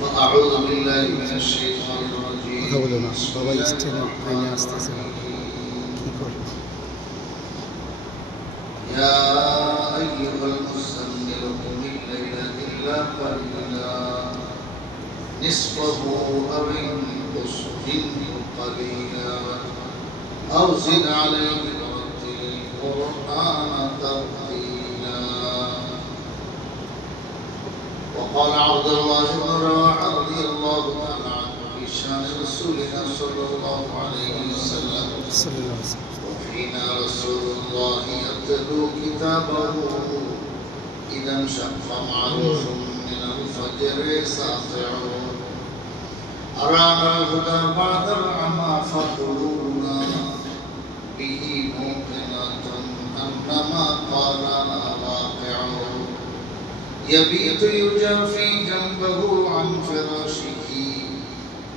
وأعوذ بالله من الشيطان الرجيم يا أيها المزمل قم الليل إلا قليلا نصفه أو انقص منه قليلا أو زد عليه ورتل القرآن ترتيلا. وقال عبد الله بن رواحة رضي الله تعالى عنه في شأن رسولنا صلى الله عليه وسلم: وحين رسول الله يتلو كتابه إذا انشق معروف من الفجر ساطع أرانا الهدى بعد العمى فقلوبنا به موقنة أنما قالنا واقع يبيت يجافي جنبه عن فراشه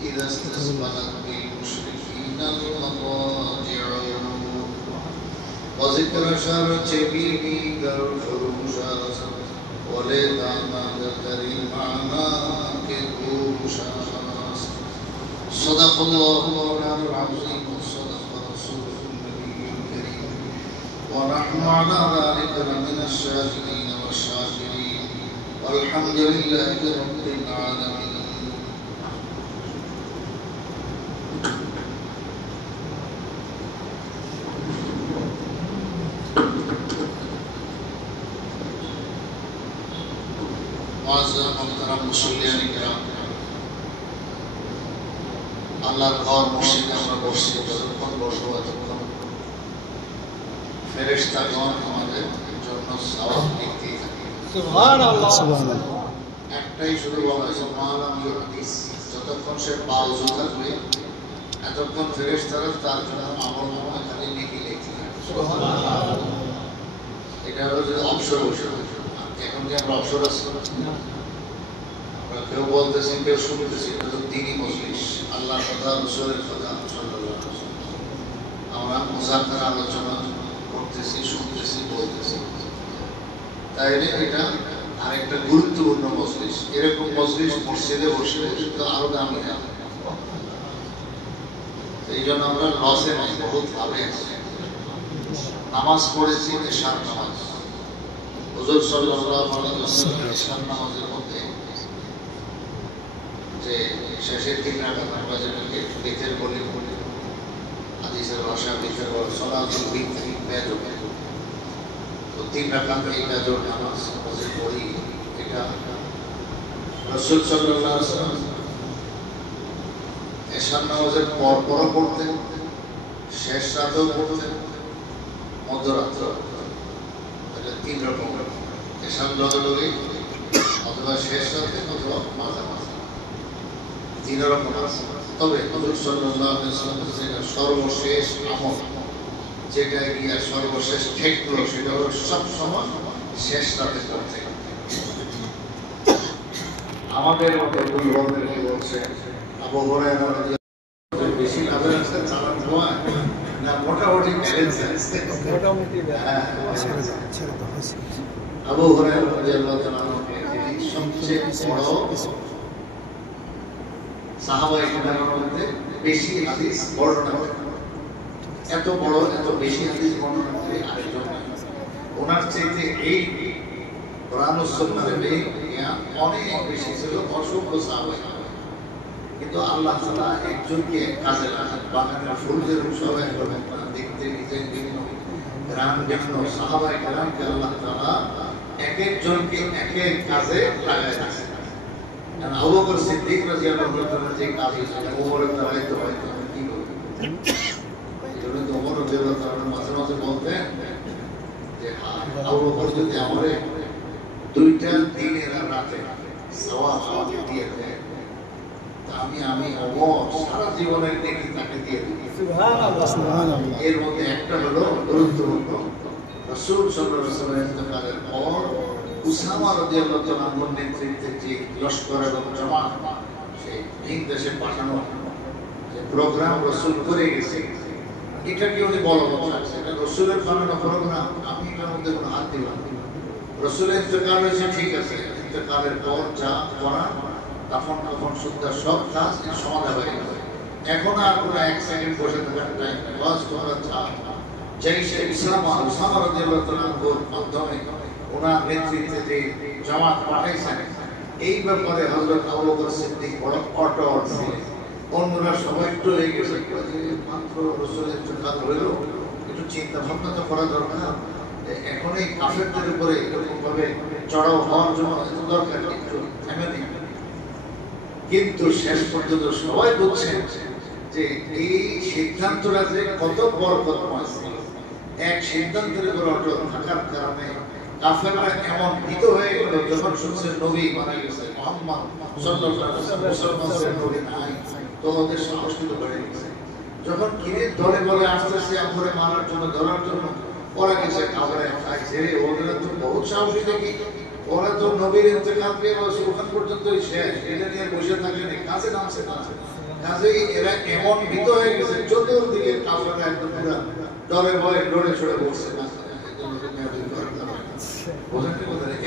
إذا استسبلت بالمشركين المضاجع وذكر شر جبيني در فروشا ولدانا ذكر المعنى كروشا. صدق الله مولانا العظيم وصدق رسوله النبي الكريم ونحن على ذلك لمن الشاهدين والشاكرين والحمد لله رب العالمين. معزز محترم মুসল্লিয়ান কিরাম, আল্লাহর ঘর মসজিদে আমরা বসছি, যতক্ষণ বসবো ততক্ষণ ফেরেশতাগণ আমাদের জন্য সওয়াব লিখতেই থাকে। সুবহানাল্লাহ, সুবহানাল্লাহ। একটাই শুধু বলা হয়েছে মালাম ইউহাদিস, যতক্ষণ সে পাউজ থাকবে এতক্ষণ ফেরেশতারা তার জন্য আমলনামা খালি নেকি লিখতে থাকে। সুবহানাল্লাহ। এটা হলো যে অবসর বসে, এখন কি আমরা অবসর আছি? আমরা কেউ বলতেছি কেউ শুনতেছি, এটা তো দ্বীনি মজলিস, আল্লাহর কথা রাসূলের কথা সাল্লাল্লাহু আলাইহি ওয়াসাল্লাম। আমরা মুযাক্কারা আলোচনা করতেছি, শুনতেছি, বলতেছি। তাইলে এটা আরেকটা গুরুত্বপূর্ণ মজলিস। এরকম মজলিস মসজিদে বসে তো আরো দামি হয়। এই জন্য আমরা লসে নাই, বহুত লাভে আছি। নামাজ পড়েছি এশার নামাজ, হুজুর সাল্লাল্লাহু আলাইহি ওয়াসাল্লাম এশার নামাজের মধ্যে যে শেষের 3 রাকাত আমরা যেটাকে বিতর বলি, হাদিসের ভাষা বিতর বলা, সালাতুল বিতর বেজর, তো 3 রাকাত এই বেজর নামাজ পড়ে পড়ি। এটা রাসূল সাল্লাল্লাহু আলাইহি ওয়াসাল্লাম এশার নামাজের পর পড়তেন, শেষ রাতেও পড়তেন, মধ্যরাত্র। এটা 3 রকম, এশার লগে অথবা শেষ রাতে অথবা মাঝামাঝি, 3 রকম আছে। তবে হুজুর সাল্লাল্লাহু আলাইহি ওয়াসাল্লাম যেটা সর্বশেষ আমল, যেটা গিয়া সর্বশেষ ঠেকলো, সেটা হলো সব সময় শেষ রাতে পড়তে। আমাদের মতো দুর্বলদের কি বলছে আবু হুরায়রা রাদিয়াল্লাহু বেশি লাভের আছে চালান দোয়া না মোটামুটি ব্যালেন্স আছে, মোটামুটি আবু হুরায়রা রাদিয়াল্লাহু তাআলা সবচেয়ে বড় সাহাবায়ে কেরামের মধ্যে বেশি হাদিস বর্ণনা করেন। এত বড়, এত বেশি হাদিস বর্ণনা করে আরেকজন নাই। ওনার চাইতে এই কোরআন ও সুন্নাহর জ্ঞান অনেক বেশি ছিল অসংখ্য সাহাবায়ে। কিন্তু আল্লাহ তাআলা একজনকে কাজে লাগান, বাগানের ফুল যেরকম সবাই করবেন না, দেখতে নিজের বিভিন্ন গ্রাম বিভিন্ন সাহাবায়ে কেরামকে আল্লাহ তাআলা এক একজনকে এক এক কাজে লাগায় রাখছেন। আবু বকর সিদ্দিক রাদিয়াল্লাহু তাআলা যে কাজ হয়েছিল, ওমরের দ্বারাই তো হয়তো কি করবে। এই জন্য তো ওমর রাদিয়াল্লাহু তাআলা মাঝে মাঝে বলতেন যে আবু বকর যদি আমারে 2টা দিনের আর রাতে সওয়াব দিয়ে দেয়, আমি ওমর সারা জীবনের নেকি তাকে দিয়ে দেব। সুবহানাল্লাহ, সুবহানাল্লাহ। এর মধ্যে একটা হলো গুরুত্বপূর্ণ, রাসূল সাল্লাল্লাহু আলাইহি ওয়াসাল্লামের ইন্তেকালের পর উসামা রাদিয়াল্লাহু তাআলার নেতৃত্বে যে লশকর এবং জামাত সেই ভিন দেশে পাঠানো যে প্রোগ্রাম রাসূল করে গেছে, এটা কি উনি বড় কথা আছে? এটা রাসূলের বানানো প্রোগ্রাম, আমি এটার মধ্যে কোনো হাত দিলাম। রাসূলের ইন্তেকাল হয়েছে ঠিক আছে, ইন্তেকালের পর যা করা তখন সুন্দর সব কাজ সমাধা হয়ে গেল। এখন আর কোনো এক সেকেন্ড বসে থাকার টাইম বাস তোমরা চাও জৈশে ইসলামা উসামা রাদিয়াল্লাহু তাআলার মাধ্যমে ওনার নেতৃত্বে যে জামাত পাঠাইছেন, এই ব্যাপারে হযরত আবু বকর সিদ্দিক বড় অটল ছিলেন। অন্যরা সবাই একটু লেগে গেছে, মাত্র রাসূলের ইন্তেকাল হইল, একটু চিন্তা ভাবনা তো করা দরকার। এখন এই কাফেরদের উপরে এরকম ভাবে চড়াও হওয়ার জন্য এত দরকার, একটু থেমে নেই। কিন্তু শেষ পর্যন্ত সবাই বলছেন যে এই সিদ্ধান্তটা যে কত বরকতময় ছিল। এক সিদ্ধান্তের উপর অটল থাকার কারণে কাফেররা এমন ভীত হয়ে গেল, যখন শুনছে নবী মারা গেছে, মুহাম্মদ সাল্লাল্লাহু আলাইহি ওয়াসাল্লাম মুসলমানদের নবী নাই, তো ওদের সাহস কিন্তু বেড়ে গেছে। যখন কিনে ধরে বলে আসতেছে আমরে মারার জন্য, ধরার জন্য, ওরা গেছে কাবরে খাইছে। ওরা তো বহুত সাহসী দেখি, ওরা তো নবীর ইন্তেকাল পেয়ে ওখান পর্যন্তই শেষ, এটা নিয়ে বসে থাকলেন, কাছে নামছে না। কাজেই এরা এমন ভীত হয়ে গেছে, চতুর্দিকে কাফেররা একদম পুরা ডরে ভয়ে লড়ে ছড়ে বসছে না।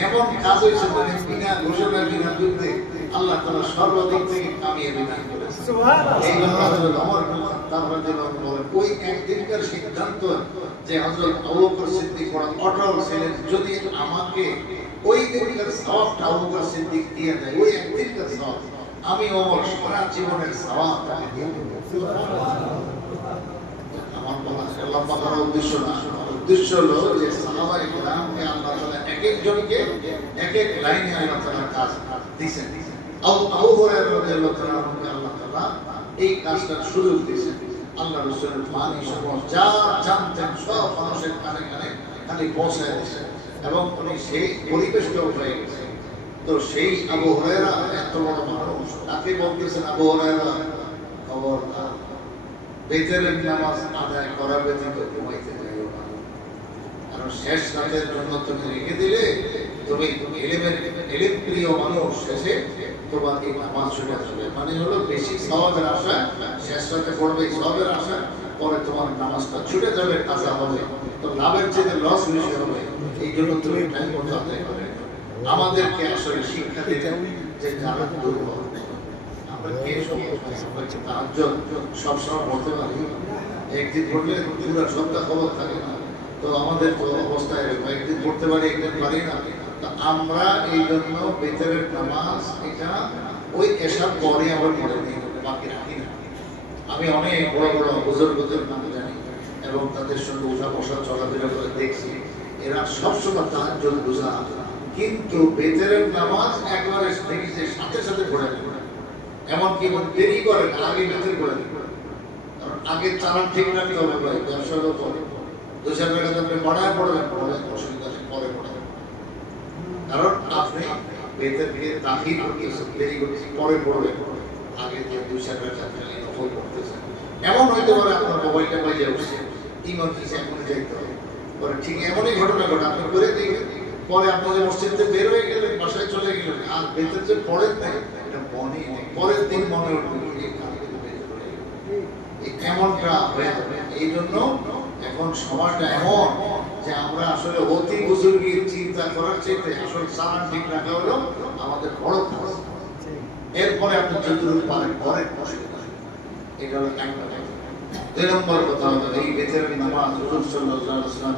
এমন কাজ হয়েছে বিনা ঘোষণা বিনা যুদ্ধে আল্লাহ তাআলা সর্বাধিক থেকে কামিয়ে বিধান করেছেন। এই জন্য হযরত ওমর বিন খাত্তাব রাদিয়াল্লাহু আনহু বলেন, ওই একদিনকার সিদ্ধান্ত যে হযরত আবু বকর সিদ্দিক বড় অটল ছিলেন, যদি আমাকে ওই দিনকার সওয়াবটা আবু বকর সিদ্দিক দিয়ে দেয়, ওই একদিনকার সওয়াব আমি ওমর সারা জীবনের সওয়াব তাকে দিয়ে দেব। আমার বলা আল্লাহ পাকের উদ্দেশ্য না, উদ্দেশ্য হলো যে সাহাবায়ে কেরামকে আল্লাহ তাআলা এক একজনকে এক এক লাইনে আল্লাহ তাআলা কাজ দিয়েছেন। আবু হুরায়রা রাদিয়াল্লাহু তাআলা আনহুকে আল্লাহ তাআলা এই কাজটার সুযোগ দিয়েছেন। আল্লাহ রাসূলের বাণী সমস্ত যা জানতেন সব মানুষের কানে কানে খালি পৌঁছায় দিয়েছেন, এবং উনি সেই পরিবেশটাও হয়ে গেছে। তো সেই আবু হুরায়রা এত বড় মানুষ, তাকে বলতেছেন আবু হুরায়রা খবরদার বেতেরের নামাজ আদায় করা ব্যতীত ঘুমাইতে যাইও না, কারণ শেষ রাতের জন্য তুমি রেখে দিলে তুমি ইলম প্রিয় মানুষ, শেষে তোমার এই নামাজ ছুটে যাবে। মানে হলো বেশি সওয়াবের আশা, শেষ রাতে পড়বে সওয়াবের আশা, পরে তোমার নামাজটা ছুটে যাবে, কাজা হবে, তো লাভের চেয়ে লস বেশি হবে। এই জন্য তুমি টাইম মতো আদায় করে। আমাদেরকে আসলে শিক্ষা দিতে যে যারা দুর্বল, আমরা কে তাহাজ্জুদ সবসময় পড়তে পারি, একদিন পড়লে পুরো সপ্তাহ খবর থাকে না। তো আমাদের তো অবস্থায় একদিন পড়তে পারি, একদিন পারি না। তো আমরা এই জন্য বেতরের নামাজ এটা ওই এসার পরে আবার পড়ে নিই, বাকি রাখি না। আমি অনেক বড় বড় বুজুর্গদের নাম জানি এবং তাদের সঙ্গে উঠা বসা চলাফেরা করে দেখছি, এরা সবসময় তাহাজ্জুদ বুঝা, কিন্তু বেতরের নামাজ একবারে দেখেছে সাথে সাথে পড়ে নেবে। এমনকি দেরি করে না, আগে বেতর করে নেবে। কারণ আগে চালান ঠিক রাখতে হবে ভাই, ব্যবসারও পরে 2-4 টাকা আপনি বাড়ায় পড়বেন, পরে অসুবিধা নেই, পরে পড়াবেন। কারণ আপনি বেতরকে তাহির করতেছেন, দেরি করতেছেন, পরে পড়বেন, আগে যে 2-4 টাকা আপনি নফল করতেছেন। এমন হইতে পারে আপনার মোবাইলটা বাজে উঠছে, ইমার্জেন্সি এখনই যাইতে হবে, পরে ঠিক এমনই ঘটনা ঘটে আপনি করে দিবেন, পরে আপনি যে মসজিদ থেকে বের হয়ে গেলেন, বাসায় চলে গেলেন, আর বেতর যে পড়েন নাই এটা মনে নেই, পরের দিন মনে উঠবে এমনটা হয়ে যাবে। এই জন্য এখন সময়টা এমন যে আমরা আসলে অতি বুজুর্গের চিন্তা করার চাইতে আসলে সামান ঠিক রাখা হলো আমাদের বড় কাজ। এরপরে আপনি যতটুকু পারেন পরে এটা হলো একটা। 2 নম্বর কথা হলো এই বেতের নামাজ হুজুর সাল্লাল্লাহু আলাইহি ওয়াসাল্লাম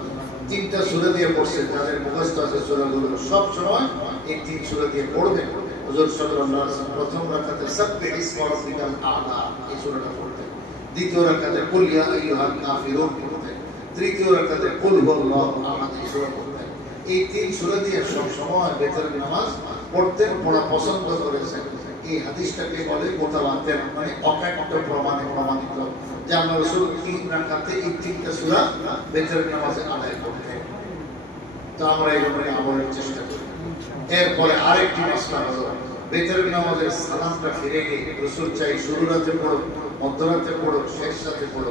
3টা সূরা দিয়ে পড়ছেন, যাদের মুখস্থ আছে সূরাগুলো সব সময় এই 3 সূরা দিয়ে পড়বেন। হুজুর সাল্লাল্লাহু আলাইহি ওয়াসাল্লাম প্রথম রাকাতে সাব্বিহ ইসমা রাব্বিকাল আ'লা এই সূরাটা পড়তেন, দ্বিতীয় রাকাতে কুল ইয়া আইয়ুহাল কাফিরুন পড়তেন, তৃতীয় রাকাতে কুল হুয়াল্লাহু আহাদ এই সূরা পড়তেন। এই 3 সূরা দিয়ে সব সময় বেতের নামাজ পড়তেন, পড়া পছন্দ করেছেন। এই হাদিসটাকে বলে মুতাওয়াতির, মানে অকাট্য প্রমাণে প্রমাণিত যে আল্লাহ রাসূল 3 রাকাতে এই 3টা সূরা বেতের নামাজে আদায় করতেন। তো আমরা এই জন্য আমলের চেষ্টা করি। এরপরে আরেকটি মাসলা হলো বেতের নামাজের সালামটা ফিরে গিয়ে রাসূল চাই শুরু রাতে পড়ো, মধ্যরাতে পড়ো, শেষ রাতে পড়ো,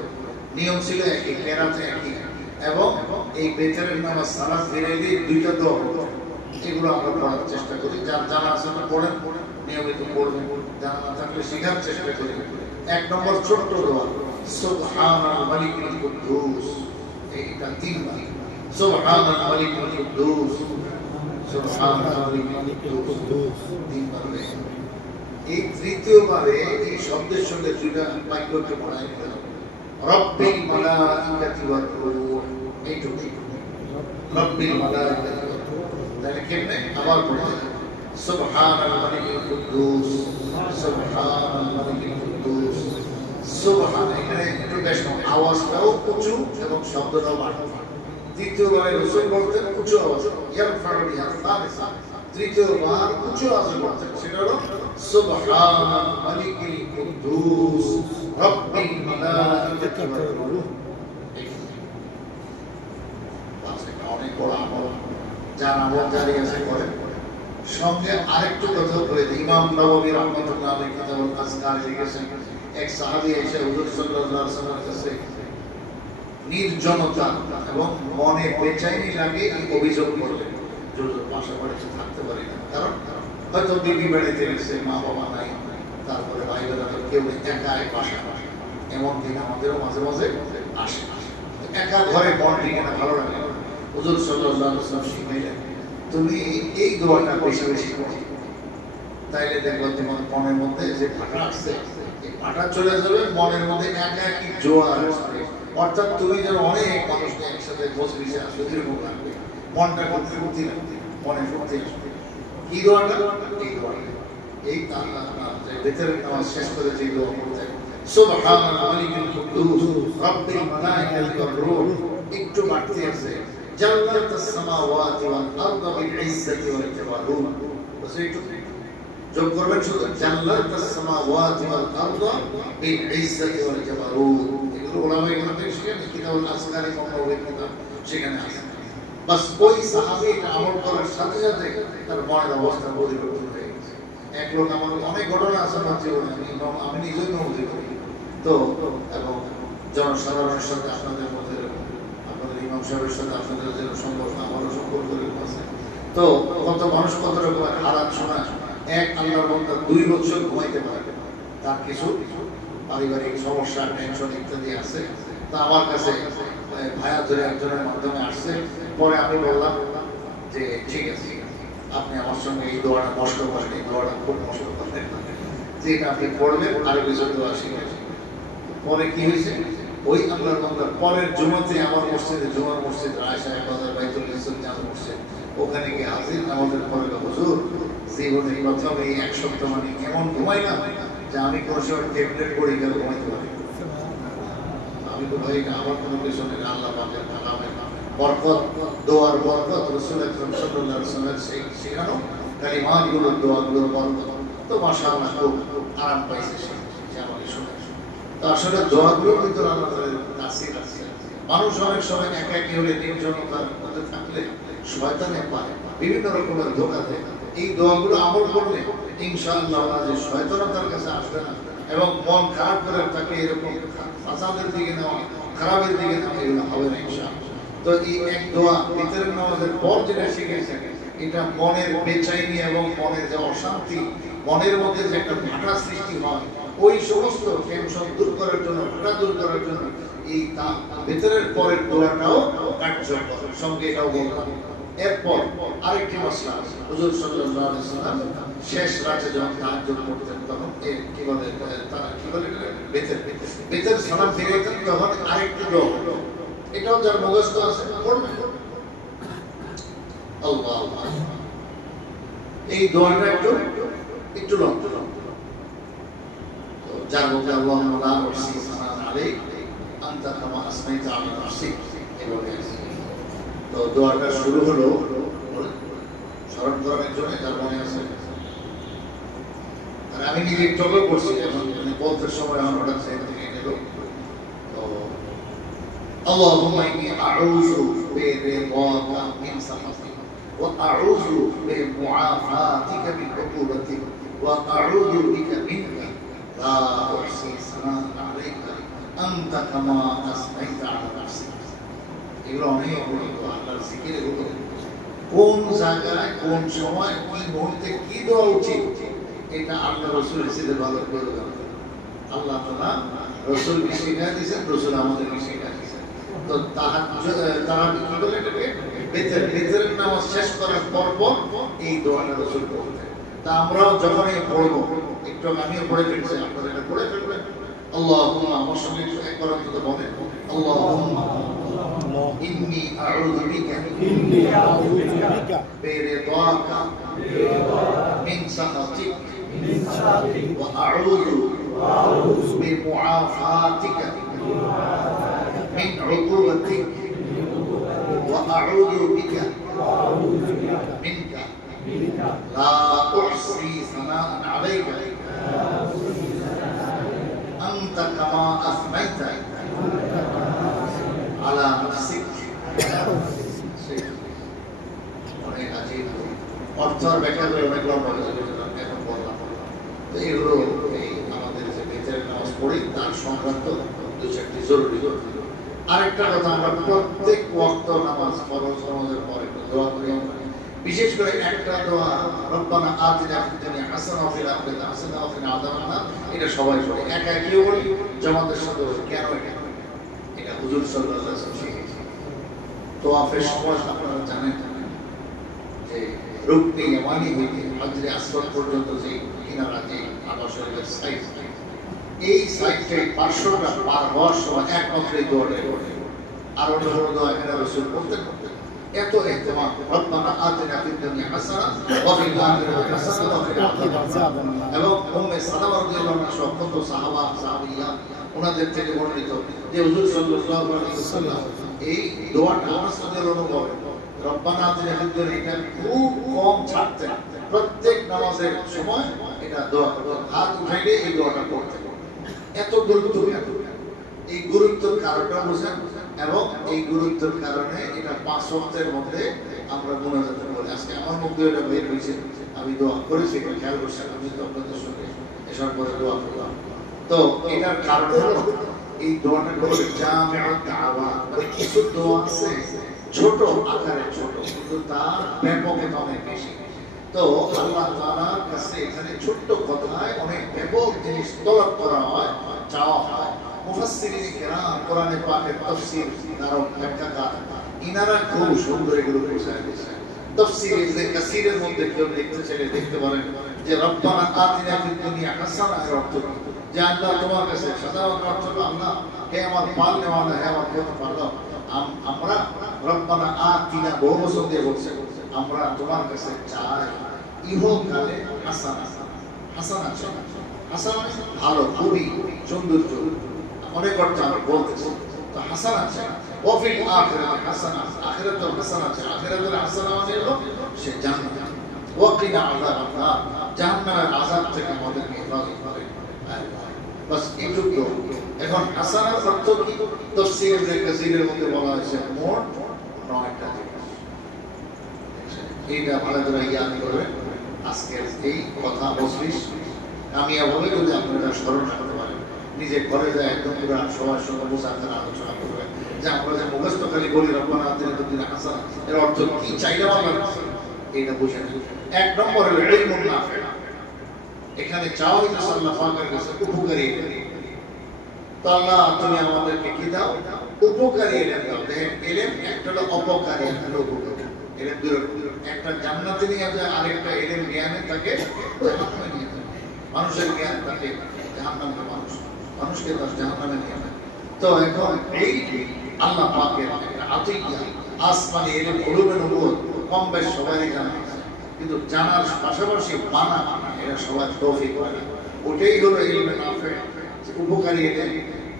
নিয়ম ছিল একই, কেরাতে একই। এবং এই বেতের নামাজ সালাম ফিরে গিয়ে 2টা দোয়া হতো, এগুলো আমরা পড়ার চেষ্টা করি। যার জানা আছে না পড়েন, নিয়মিত পড়বেন, জানা না থাকলে শেখার চেষ্টা করি। 1 নম্বর ছোট্ট দোয়া সুবহানাল মালিকুল কুদ্দুস, এইটা 3 বার সুবহানাল মালিকুল কুদ্দুস, সুবহানাল মালিকুল কুদ্দুস 3 বার। এই তৃতীয়বারে এই শব্দের সঙ্গে দুইটা বাক্য একটু পড়াই গেল, রব্বিল মালাইকাতি ওয়ার রূহ, এইটুকু রব্বিল মালাইকাতি ওয়ার রূহ। তাহলে কেমনে আবার পড়ে সুবহানাল মালিকুল কুদ্দুস, সুবহানাল মালিকুল কুদ্দুস, সুবহান। এখানে একটু বেশ আওয়াজটাও উঁচু এবং শব্দটাও বাড়ানো। তৃতীয়বারে রাসূল বলতেন উঁচু আওয়াজ, ইয়ারফাউ বিহা সালিসা, তৃতীয়বার উঁচু আওয়াজে বলতেন, সেটা হলো সুবহানাল মালিকুল কুদ্দুস রব্বিল মালাইকাতি ওয়ার রূহ। অনেক বড় আমল, যার আমল জারি আছে করেন। সঙ্গে আরেকটু কথা বলে দিই, ইমাম নববী রাহমাতুল্লাহ আলাইহি কিতাবুল আযকার লিখেছেন, এক সাহাবী এসে হুজুর সাল্লাল্লাহু আলাইহি ওয়াসাল্লামের কাছে নির্জনতা এবং মনে বেচৈনি লাগে এই অভিযোগ করলেন, হুজুর পাশাপাশি থাকতে পারি না, কারণ হয়তো বিবি বাড়িতে গেছে, মা বাবা নাই, তারপরে ভাই বোনেরা কেউ একা এক বাসা, এমন দিন আমাদেরও মাঝে মাঝে আসে। একা ঘরে মন টিকে না, ভালো লাগে। হুজুর সাল্লাল্লাহু আলাইহি ওয়াসাল্লাম শিখাইলেন, তুমি এই দোয়াটা বেশি বেশি করো, তাইলে দেখো তোমার মনের মধ্যে যে ফাটা আসছে, এই ফাটা চলে যাবে, মনের মধ্যে একা একই জোয়ার আসবে। অর্থাৎ তুমি যেন অনেক মানুষকে একসাথে বসে আসবে, এরকম লাগবে, মনটা ফুর্তি লাগবে, মনে ফুর্তি আসবে। কি দোয়াটা? এই দোয়াটা, এই যে বেতের নামাজ শেষ করে যে দোয়া করতে, সুবহানাল মালিকুল কুদ্দুস রব্বিল মালাইকাতি ওয়ার রূহ, একটু বাড়তি আছে, জাল্লাতাস সামাওয়াতি ওয়াল আরদু বিল ইজ্জাতি ওয়াল জাবারুত। বসে একটু যোগ করবেন, শুধু জাল্লাতাস সামাওয়াতি ওয়াল আরদু বিল ইজ্জাতি ওয়াল জাবারুত। এগুলো উলামায়ে কেরাম থেকে শিখেন, কিতাবুল আযকার ইমাম কিতাব সেখানে আছে। বাস ওই সাহাবী এটা আমল করার সাথে সাথে তার মনের অবস্থা পরিবর্তন হয়ে গেছে। এক লোক, আমার অনেক ঘটনা আছে আমার জীবনে, আমি নিজেই অনুভূতি করি। তো এবং জনসাধারণের সাথে আপনাদের মধ্যে, আপনাদের ইমাম সাহেবের সাথে আপনাদের যে সম্পর্ক, আমারও সম্পর্ক আছে। তো কত মানুষ কত রকমের হারাত শোনা, এক আল্লাহর বান্দা 2 বছর ঘুমাইতে পারে, তার কিছু পারিবারিক সমস্যা, টেনশন ইত্যাদি আছে। তা আমার কাছে ভায়া ধরে একজনের মাধ্যমে আসছে, পরে আমি বললাম যে ঠিক আছে, আপনি আমার সঙ্গে এই দোয়াটা মস্ত করেন, এই দোয়াটা খুব মস্ত করেন, যে আপনি পড়বেন আরো কিছু দোয়া শিখেছেন। পরে কি হয়েছে, ওই আল্লাহর বান্দা পরের জুমাতে আমার মসজিদে, জুমার মসজিদ রায়শাহ বাজার বাইতুল ইসলাম জামে মসজিদ, ওখানে গিয়ে হাজির। আমাদের পরে হুজুর জীবনে প্রথম এই 1 সপ্তাহ মানে এমন ঘুমাইলাম যে আমি কোনো সময় ট্যাবলেট পড়ে গেলে ঘুমাইতে পারি। আমি তো ভাই না, আমার কোনো কিছু নেই, আল্লাহ পাকের কালামের বরকত, দোয়ার বরকত, রাসূল আকরাম সাল্লাল্লাহু আলাইহি ওয়াসাল্লামের সেই শেখানো কালিমাতগুলোর, দোয়াগুলোর বরকত। তো মাশাআল্লাহ খুব আরাম পাইছে সে আমাকে শুনে। তো আসলে দোয়াগুলোর ভিতরে আল্লাহ তাআলার তাসির আছে। মানুষ অনেক সময় একাকী হলে, নির্জনতার মধ্যে থাকলে শয়তানে পায়, বিভিন্ন রকমের ধোঁকা দেয়। এই দোয়াগুলো আমল করলে ইনশাআল্লাহ যে শয়তান তার কাছে আসবে না, এবং মন খারাপ করে তাকে এরকম ফাসাদের দিকে নেওয়া, খারাপের দিকে নেওয়া, এগুলো হবে না ইনশাআল্লাহ। তো এই এক দোয়া ভিতরের নামাজের পর যেটা শিখেছে, এটা মনের বেচাইনি এবং মনের যে অশান্তি, মনের মধ্যে যে একটা ভাটা সৃষ্টি হয়, ওই সমস্ত টেনশন দূর করার জন্য, ভাটা দূর করার জন্য এই ভিতরের পরের দোয়াটাও কার্যকর। সঙ্গে এটাও বললাম। এরপর আরেকটি মশলা, হুজুর সাল্লাল্লাহু আলাইহি ওয়াসাল্লাম শেষ রাতে যখন তাহাজ্জুদ করতেন, তখন কি বলে, তারা কি বলে, বেতের সালাম ফিরাইতেন, তখন আরেকটি দোয়া, এটাও যার মুখস্থ আছে পড়বেন, আল্লাহ। এই দোয়াটা একটু লম্বা, তো যার মধ্যে আল্লাহুম্মা লা উহসি সানান আলাইক আনতা কামা আসমাইতা আলা নাফসিক, এভাবে আছে। তো দোয়াটা শুরু হলো, স্মরণ করার জন্য যার মনে আছে। আর আমি নিজে একটু করছি, এখন বলতে সময় আমার হঠাৎ সেখান থেকে গেল। তো আল্লাহুম্মা ইন্নী আউযু বিরিদাকা মিন সাখাতিক ওয়া আউযু বিমুআফাতিকা মিন উকুবাতিক ওয়া আউযু বিকা মিনকা লা উহসি সানান আলাইকা আনতা কামা আসমাইতা আলা নাফসিক। এগুলো অনেক আল্লাহর জিকির। এগুলো কোন জায়গায়, কোন সময়, কি মুহূর্তে কি দেওয়া উচিত, এটা আল্লাহ রাসূল হিসেবে ভালো করে জানেন। আল্লাহ তাআলা রাসূলকে শিখিয়ে দিয়েছেন, রাসূল আমাদেরকে শিখিয়ে দিয়েছেন। তো তারা কি বলে এটাকে, বেতের নামাজ শেষ করার পর এই দোয়াটা রাসূল বলতেন। তা আমরাও যখন এই পড়বো, একটু আমিও পড়ে ফেলছি, আপনারা এটা পড়ে ফেলবেন। আল্লাহুম্মা, আমার সঙ্গে একবার অন্তত বলেন, আল্লাহুম্মা ইন্নী আউযু বিকা বিরিদাকা মিন সাখাতিক ওয়া আউযু বিমুআফাতিকা মিন উকুবাতিক ওয়া আউযু বিকা মিনকা লা উহসি সানাআন আলাইকা আনতা কামা আসমাইতা আলা নাফসিক। অনেক আজিব অর্থ আর ব্যাখ্যা করে অনেক লম্বা হয়ে যাবে, এখন বললাম। তো এগুলো এই আমাদের যে বেতের নামাজ পড়ি তার সংক্রান্ত দু চারটি জরুরি। আরেকটা কথা, আমরা প্রত্যেক ওয়াক্ত নামাজ ফরজ নামাজের পরে দোয়া করি, বিশেষ করে একটা দোয়া, রব্বানা আতিনা ফিদ দুনিয়া হাসানাহ ওয়া ফিল আখিরাতি হাসানাহ ওয়া কিনা আযাবান নার। এটা সবাই পড়ে, একা একিও বলি, জামাতের সাথে বলি। কেন এটা হুজুর সাল্লাল্লাহু আলাইহি ওয়াসাল্লাম শিখিয়েছেন। তোয়াফের সময় আপনারা জানেন যে রুকনে ইয়ামানি হইতে হজরে আসওয়াদ পর্যন্ত যে কিনারা, যে কাবা শরীফের সাইড, এই সাইডটাই পার্শ্বটা পার হওয়ার সময় একমাত্র এই দোয়াটা পড়ে। আর অন্য কোনো দোয়া এখানে রাসূল করতেন। এত ইহতিমাম, রব্বানা আতিনা ফিদ দুনিয়া হাসানাহ ওয়া ফিল আখিরাতি হাসানাহ ওয়া কিনা আযাবান নার। এবং উম্মে সালামা রাদিয়াল্লাহু আনহা সহ কত সাহাবা সাহাবিয়া ওনাদের থেকে বর্ণিত যে হুজুর সাল্লাল্লাহু আলাইহি ওয়াসাল্লাম এই দোয়াটা আমার সাথে অনুভব, রব্বানা আতিনা ফিদ দুনিয়া, এটা খুব কম ছাড়তেন। প্রত্যেক নামাজের সময় এটা দোয়া করতেন, হাত উঠাইলে এই দোয়াটা পড়তেন। এত গুরুত্ব, এই গুরুত্বের কারণটা বুঝেন। এবং এই গুরুত্বের কারণে এটা 5 ওয়াক্তের মধ্যে আমরা মুনাজাত করি। আজকে আমার মুখে এটা বের হয়েছে, আমি দোয়া করেছি, খেয়াল করছেন। আমি তো আপনাদের সঙ্গে এসব করে দোয়া করলাম। তো এটার কারণ হলো এই দোয়াটা হলো জামিউত দাওয়া। মানে কিছু দোয়া আছে ছোট আকারে ছোট, কিন্তু তার ব্যাপকতা অনেক বেশি। তো আল্লাহ তাআলার কাছে এখানে ছোট্ট কথায় অনেক ব্যাপক জিনিস তলব করা হয়, চাওয়া হয়। মুফাসসিরিন কিরাম, কোরআনে পাকের তাফসীর কারক ব্যাখ্যাকার, ইনারা খুব সুন্দর এগুলো বুঝায় দিয়েছেন। তাফসীর ইবনে কাসিরের মধ্যে কেউ দেখতে চাইলে দেখতে পারেন যে রব্বানা আতিনা ফিদ দুনিয়া হাসানাহ এর অর্থ কি? যে আল্লাহ তোমার কাছে, সাধারণ অর্থ হলো আল্লাহ হে আমার পাল নেওয়ালা, হে আমার প্রতিপালক, আমরা রব্বানা আতিনা বহু বছর দিয়ে বলছে, আমরা তোমার কাছে চাই ইহকালে হাসানা। হাসানা চাই, হাসানা ভালো, খুবই সৌন্দর্য, অনেক অর্থ আমরা বলতেছি। তো হাসানা চাই, ওয়া ফিল আখিরাতি হাসানা, আখিরাতের হাসানা চাই। আখিরাতের হাসানা মানে হলো সে জান্নাত। ওয়া কিনা আযাবান নার, জাহান্নামের আযাব থেকে আমাদেরকে হেফাজত করে। বাস এইটুকু। এখন হাসানার অর্থ কি? তাফসীর ইবনে কাসিরের মধ্যে বলা হয়েছে মোট 9টা জিনিস। এইটা ভালো করে জ্ঞান করবেন। আজকের এই কথা মজলিস কামিয়াবি যদি আপনারা স্মরণ রাখতে পারেন, নিজে ঘরে যায় একদম পুরো সবার সঙ্গে মুসাফার আলোচনা করবেন যে আমরা যে মুখস্থ খালি বলি রব্বানা আতিনা ফিদ দুনিয়া হাসানাহ, এর অর্থ কি চাইলাম আল্লাহ এইটা বুঝেন। 1 নম্বর হলো ইলমুন নাফি। এখানে চাও আল্লাহ পাকের কাছে উপকারী ইলম। তো আল্লাহ তুমি আমাদেরকে কি দাও? উপকারী ইলম দাও। দেখেন ইলম একটা হলো অপকারী, একটা হলো উপকারী। ইলম দুই রকম, একটা জান্নাতে নিয়ে যায়, আরেকটা ইলম জ্ঞানে থাকে জাহান্নামে নিয়ে যায়। মানুষের জ্ঞান থাকে জাহান্নামে, মানুষকে তার জাহান্নামে নিয়ে যায়। তো এখন এই আল্লাহ পাকের একটা আতিয়া, আসমানি ইলম, উলুমে নবুয়ত কম বেশ সবারই জানা আছে, কিন্তু জানার পাশাপাশি মানা এটা সবার তৌফিক হয় না। ওটাই হলো ইলমে নাফি, উপকারী ইলম,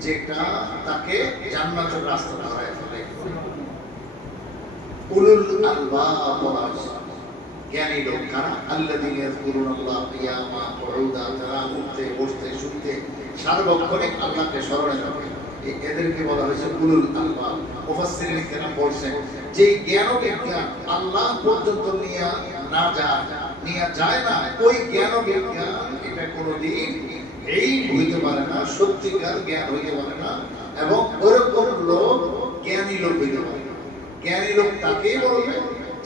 যেটা তাকে জান্নাতের রাস্তা ধরায় ফেলে। উলুল আলবাব বলা হয়েছে, জ্ঞানী লোক কারা? আল্লাযীনা ইয়াযকুরুনাল্লাহ কিয়ামান ওয়া কুউদা, তারা উঠতে বসতে শুনতে সার্বক্ষণিক আল্লাহকে স্মরণে রাখে, এদেরকে বলা হয়েছে উলুল আলবাব। মুফাসসিরিন কেরাম বলছেন যে জ্ঞান ও বিজ্ঞান আল্লাহ পর্যন্ত নিয়ে যায় না, ওই জ্ঞান ও বিজ্ঞান এটা কোনোদিন এই হইতে পারে না, সত্যিকার জ্ঞান হইতে পারে না। এবং ওরকম লোক জ্ঞানী লোক হইতে পারে না। জ্ঞানী লোক তাকেই বলবে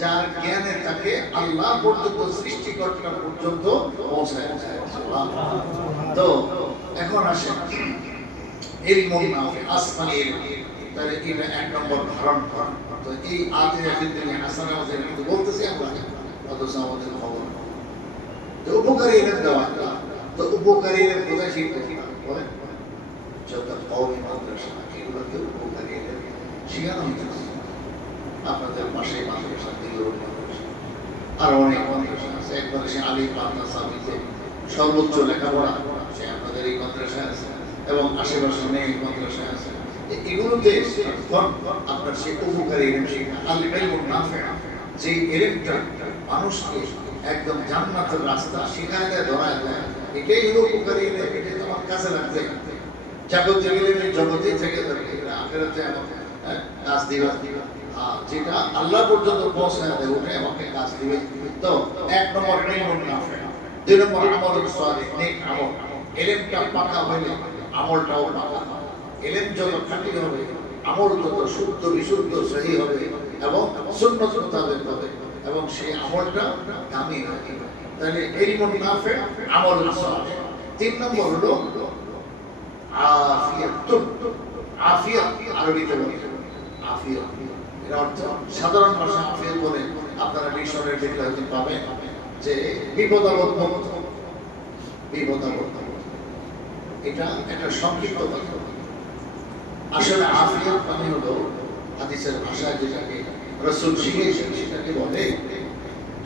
যার জ্ঞানে তাকে আল্লাহ পর্যন্ত, সৃষ্টিকর্তা পর্যন্ত পৌঁছায় যায়। তো এখন আসেন ইলমুন নাফি, আসমানি ইলম, তাহলে এটা 1 নম্বর ধারণ করা। তো এই আতিনা ফিদ দুনিয়া হাসানাহ কিন্তু বলতেছি আমরা, অথচ আমাদের খবর যে উপকারী ইলম দেওয়া। তো উপকারী কোথায় শিখতে বলেন? যত কওমি মাদ্রাসা এগুলোকে উপকারী শিখানো হইতেছে। আপনাদের পাশে মাদ্রাসা দিলেও আর অনেক মাদ্রাসা আছে। একবারে সে আলী মাদ্রাসা সামিতে সর্বোচ্চ লেখাপড়া সে আপনাদের এই মাদ্রাসায় আছে এবং আশেপাশে অনেক মাদ্রাসায় আছে। এগুলোতে আপনার সে উপকারী ইলম শিখা, আল ইলমুন নাফিআ, যে ইলমটা মানুষকে একদম জান্নাতের রাস্তা শিখায় দেয়, ধরায় দেয়, এটাই হলো উপকারী ইলম। এটাই তোমার কাছে লাগবে। জাগতিক ইলমের জগতে থেকে আখিরাতে আমাকে কাজ দিবে, যেটা আল্লাহ পর্যন্ত পৌঁছায় দেয় ওটা আমাকে কাজ দিবে। তো এক নম্বর ইলমুন নাফিআ, দুই নম্বর আমলুন সালিহ, নেক আমল। ইলমটা পাকা হইলে আমলটাও পাকা। ইলম যত খাঁটি হবে, আমল তত শুদ্ধ বিশুদ্ধ সহি হবে এবং সুন্নত মোতাবেক হবে এবং সেই আমলটা দামি হবে। তাহলে ইলমুন নাফিআ, আমলুন সালিহ। তিন নম্বর হলো আফিয়াত। আফিয়াত আরবিতে বলে আফিয়াত, এর অর্থ সাধারণ ভাষা আফিয়াত বলে। আপনারা মিশনের ভিতরে হয়তো পাবেন যে বিপদাবদ মুক্ত, বিপদাবদ। এটা একটা সংক্ষিপ্ত কথা। আসলে আফিয়াত মানে হলো হাদিসের ভাষায় যেটাকে রাসূল শিখিয়েছেন সেটাকে বলে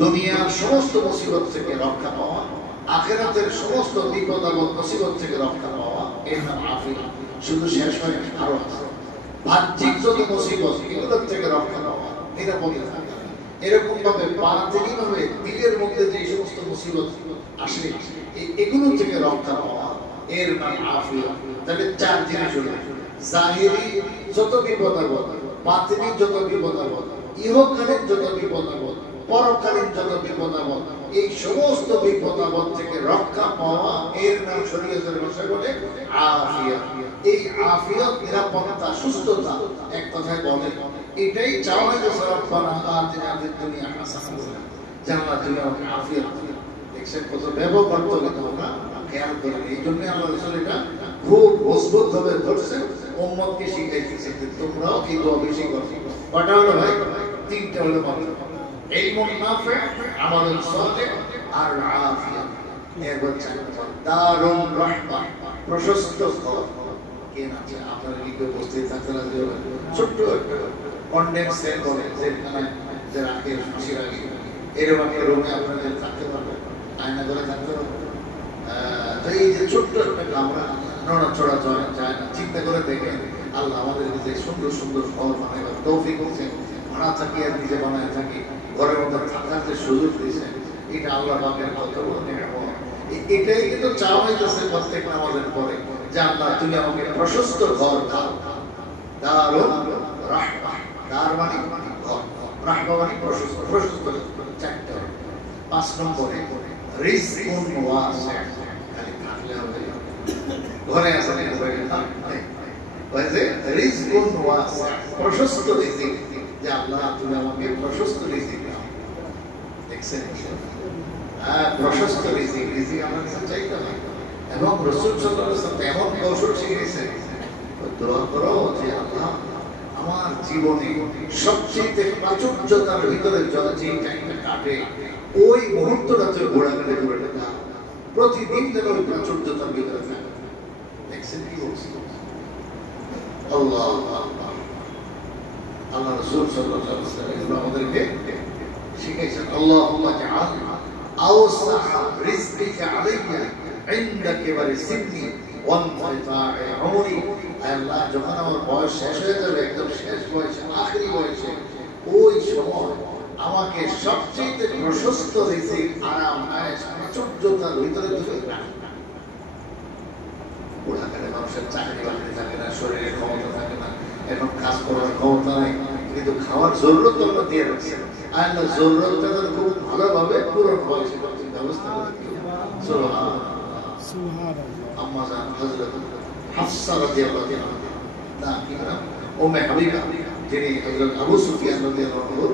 দুনিয়ার সমস্ত মুসিবত থেকে রক্ষা পাওয়া, আখিরাতের সমস্ত বিপদাবদ মুসিবত থেকে রক্ষা পাওয়া, এর নাম আফিয়াত। শুধু শেষ হয় আরো আছে বাহ্যিক যত মুসিবত এগুলোর থেকে রক্ষা পাওয়া, নিরাপদে থাকা। এরকম ভাবে বাতিনি ভাবে দিলের মধ্যে যে সমস্ত মুসিবত আসে এগুলো থেকে রক্ষা পাওয়া, এর নাম আফিয়াত। তাহলে চার জিনিস হলো জাহিরি যত বিপদাবদ, বাতিনি যত বিপদাবদ, ইহকালীন যত বিপদাবদ, পরকালীন যত বিপদাবদ, এই সমস্ত বিপদাবদ থেকে রক্ষা পাওয়া, এর নাম শরীয়তের ভাষায় বলে আফিয়াত। এই আফিয়াত নিরাপত্তা সুস্থতা এক কথায় বলে এটাই চাওয়া হয় যে রব্বানা আতিনা ফিদ দুনিয়া হাসানাতান, জান্নাত দুনিয়া আফিয়াত। দেখছেন কত ব্যবহার করতে আমরা খেয়াল করি। এই জন্য আল্লাহ রাসূল এটা খুব মজবুত ভাবে ধরছেন, উম্মতকে শিখাইতেছেন যে তোমরাও কি দোয়া বেশি করো। কয়টা হলো ভাই? তিনটা হলো মাত্র, ইলমুন নাফিআ, আমালুন সালিহ আর আফিয়াত। এরপর দারুন রাহমা, প্রশস্ত ঘর। কেন আছে আপনারা লিখে উপস্থিত থাকতে লাগবে। ছোট্ট একটা কন্ডেন্স সেল করে যেখানে যে রাখে ফাঁসি রাখে, এরকম একটা রুমে আপনাদের থাকতে পারবে, আয়না করে থাকতে পারবে। তো এই যে ছোট্ট একটা কামরা নড়াচড়া যায় না, চিন্তা করে দেখেন আল্লাহ আমাদের যে সুন্দর সুন্দর ঘর বানাইবার তৌফিক দিয়েছেন, ভাড়া থাকি আর নিজে বানায় থাকি, ঘরের মধ্যে থাকার যে সুযোগ দিয়েছেন, এটা আল্লাহ পাকের কত বড় নিয়ামত। এটাই কিন্তু চাওয়া হইতেছে প্রত্যেক নামাজের পরে যে আল্লাহ তুমি আমাকে প্রশস্ত ঘর দাও। দারুন রাহমা, দার মানে ঘর, রাহমা মানে প্রশস্ত, প্রশস্ত চারটা। ৫ নম্বরে রিজকুন ওয়াসি, খালি থাকলে হবে ঘরে আছে না ঘরে না, বলে রিজকুন ওয়াসি, প্রশস্ত রিজিক, যে আল্লাহ তুমি আমাকে প্রশস্ত রিজিক দাও। দেখছেন প্রশস্ত রিজিক, রিজিক আমার কাছে চাইতে হয়। এবং রাসূল সাল্লাল্লাহু আলাইহি ওয়াসাল্লাম এমন কৌশল শিখিয়েছেন, দোয়া করো যে আল্লাহ আমার জীবনে সবচেয়ে প্রাচুর্যতার ভিতরে যে টাইমটা কাটে ওই মুহূর্তটা তুই ঘোরাঘুরি করে দাও, প্রতিদিন যেন ওই প্রাচুর্যতার ভিতরে থাকে। দেখছেন কি বলছি? আল্লাহ আল্লাহ রাসূল সাল্লাল্লাহু আলাইহি ওয়াসাল্লাম আমাদেরকে শিখাইছেন আল্লাহুম্মা জাআল আওসা রিজকিকা আলাইয়া ইনদা কিবারি সিন্নি ওয়া ইনফিতা'i উমরি। আল্লাহ যখন আমার বয়স শেষ হয়ে যাবে, একদম শেষ বয়সে, আখেরি বয়সে, ওই সময় আমাকে সবচেয়ে প্রশস্ত রিজিক, আরাম, আয়েশ, প্রাচুর্যতার ভিতরে তুমি রাখো। বুড়াকালে মানুষের চাকরি বাকরি থাকে না, শরীরের ক্ষমতা থাকে না, এখন কাজ করার ক্ষমতা নাই, কিন্তু খাওয়ার জরুরত আমরা দিয়ে রাখছি। আল্লাহ জরুরতটা খুব ভালোভাবে পূরণ হয় সেটা ব্যবস্থা করে দিও। আম্মা জান হযরত হাফসা রাদিয়াল্লাহু আনহা, না কি নাম, উম্মে হাবিবা, যিনি হযরত আবু সুফিয়ান রাদিয়াল্লাহু আনহুর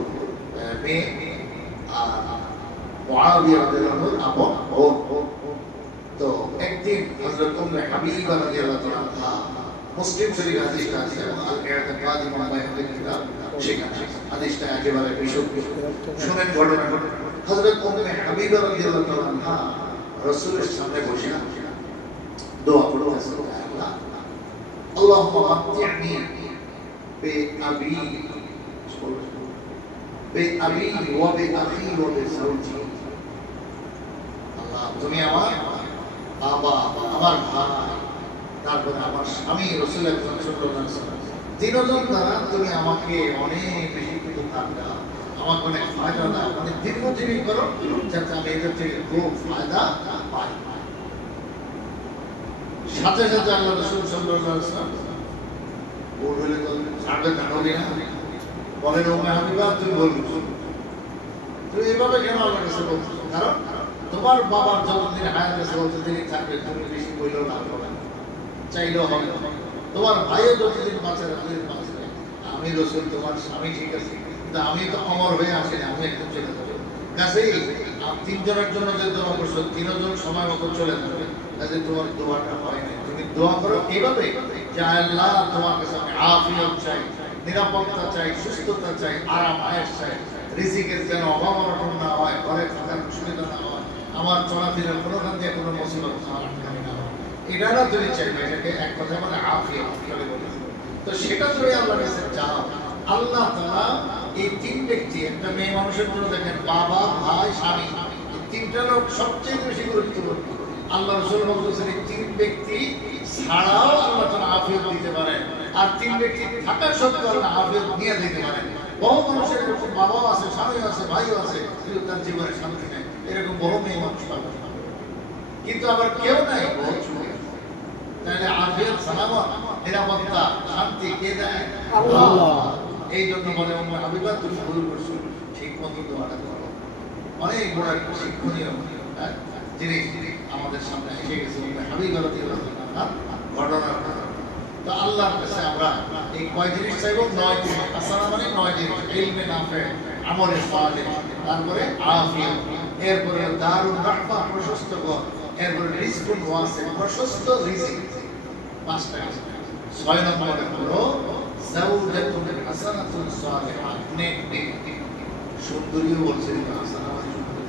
মেয়ে আর মুআবিয়া রাদিয়াল্লাহু আনহু আপন। তো একদিন হযরত উম্মে হাবিবা রাদিয়াল্লাহু আনহা, মুসলিম শরীফ হাদিসটা আছে, আল ইতিকাদ ইমাম বাইহাকির কিতাব, সেখানে হাদিসটা একেবারে বিশুদ্ধ। শুনেন ঘটনা। হযরত উম্মে হাবিবা রাদিয়াল্লাহু আনহা রাসূলের সামনে বসে দোয়া করতেছে, আল্লাহ আল্লাহুম্মা মাত্তি'নি বিআবি বিআবি ওয়া বিআখি ওয়া বিজাওজি। আল্লাহ তুমি আমার বাবা, আমার ভাই, তারপরে আমার স্বামী রাসূল সাল্লাল্লাহু আলাইহি ওয়াসাল্লাম, তিনজন দ্বারা তুমি আমাকে অনেক বেশি কিছু দাও, আমাকে অনেক ফায়দা দাও, অনেক দীর্ঘজীবী করো, যাতে আমি এদের থেকে খুব ফায়দা পাই। সাথে সাথে আল্লাহ রাসূল সাল্লাল্লাহু আলাইহি ওয়াসাল্লাম বললেন, সাড়ে জানোলি না, বলেন উম্মে হাবিবা তুমি বলছো, তুমি এইভাবে কেন আমার কাছে বলছো? কারণ তোমার বাবার যতদিন হায়াত আছে ততদিন থাকবে, তুমি বেশি বললেও না হবে, চাইলেও হবে না। তোমার ভাইও যতদিন বাঁচে ততদিন বাঁচবে। আমি রাসূল তোমার স্বামী ঠিক আছে, কিন্তু আমি তো অমর হয়ে আসি না, আমি একদম চলে যাবো। কাছেই তিনজনের জন্য যে দোয়া করছো, তিনজন সময় মতো চলে যাবে, কাজে তোমার দোয়াটা হয় না। তুমি দোয়া করো এইভাবে যে আল্লাহ তোমার কাছে আমি আফিয়ত চাই, নিরাপত্তা চাই, সুস্থতা চাই, আরাম আয়েশ চাই, রিজিকের যেন অভাব অনটন না হয়, ঘরে থাকার অসুবিধা না হয়, আমার চলাফেরার কোনোখান থেকে কোনো মুসিবত না হয়, এটা না তুমি চাইবে। এটাকে এক কথা মানে আফিয়ত বলে। তো সেটা তুমি আল্লাহর কাছে চাও। আল্লাহ তাআলা এই তিন ব্যক্তি, একটা মেয়ে মানুষের জন্য দেখেন, বাবা, ভাই, স্বামী, এই তিনটা লোক সবচেয়ে বেশি গুরুত্বপূর্ণ। আল্লাহ রাসূল বলেছেন এই তিন ব্যক্তি ছাড়াও আল্লাহ তাআলা আফিয়ত দিতে পারেন, আর তিন ব্যক্তি থাকা সত্ত্বেও আল্লাহ আফিয়ত নিয়ে দিতে পারেন। বহু মানুষের এরকম বাবাও আছে, স্বামীও আছে, ভাইও আছে, কিন্তু তার জীবনে শান্তি নেই। এরকম বহু মেয়ে মানুষ পাবে, কিন্তু আবার কেউ নাই, বহু সুখে। তাহলে আফিয়ত, সালামত, নিরাপত্তা, শান্তি কে দেয়? আল্লাহ। এই জন্য বলে উম্মে হাবিবা তুমি ভুল করছো, ঠিক মতো দোয়াটা করো। অনেক বড় একটা শিক্ষণীয় জিনিস আমাদের সামনে এসে গেছে উম্মে হাবিবা রাদিয়াল্লাহু আনহা ঘটনা। তো আল্লাহর কাছে আমরা এই কয় জিনিস চাইবো? 9 জিনিস। আসসালাম মানে 9 জিনিস, ইলমে নাফে, আমলে সালেহ, তারপরে আফিয়ত, এরপরে দারুন রাহমা, প্রশস্ত ঘর, এরপরে রিজকুন ওয়াসি, প্রশস্ত রিজিক, 5টা। 6 নম্বরে হলো যাওজাতুন হাসানাতুন সালিহা, নেক ব্যক্তি, সুন্দরীও বলছেন হাসানা মানে সুন্দরী,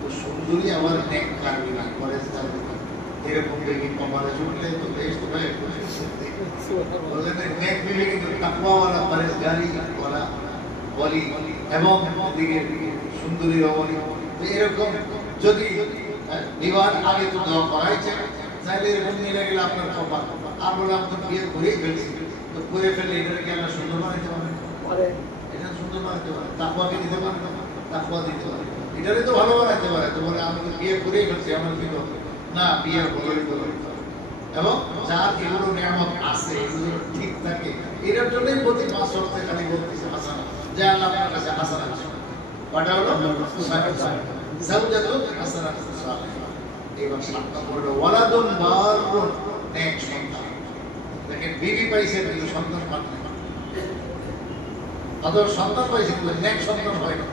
তো সুন্দরী আবার নেক কারবি না, পরেজগার না, এরকম দেখি কপালে জুটলে তো বেশ ভাই বলেন নেক বিবি, কিন্তু তাকওয়াওয়ালা, পরেজগারি ওয়ালা বলি, এবং দিকে সুন্দরী রমণী। তো এরকম যদি বিবাহ আগে তো দোয়া করাই চাই, তাহলে এরকম মিলে গেলে আপনার কপাল। আর বলে আমি তো বিয়ে করেই ফেলছি, তো করে ফেললে এটাকে কি আমরা সুন্দর বানাইতে পারে? এটা সুন্দর বানাইতে পারে, তাকওয়াকে দিতে পারে, তাকওয়া দিতে পারে, এটারে তো ভালো বানাইতে পারে। তো বলে আমি তো বিয়ে করেই ফেলছি, আমার কি না, বিয়ের বদলে বদলে। এবং যার এগুলো নিয়ামত আছে, এগুলো ঠিক থাকে, এটার জন্যই প্রতি 5 ওয়াক্তে খালি বলতেছে হাসানা, যে আল্লাহ আপনার কাছে হাসানা আছে। কয়টা হলো? 6টা। যাওজাতুন হাসানাতুন সালিহা। এবার 7 নম্বর হলো ওয়ালাদুন বাররুন, নেক সন্তান। দেখেন বিবি পাইছে কিন্তু সন্তান পান না, অথবা সন্তান পাইছে কিন্তু নেক সন্তান হয় না,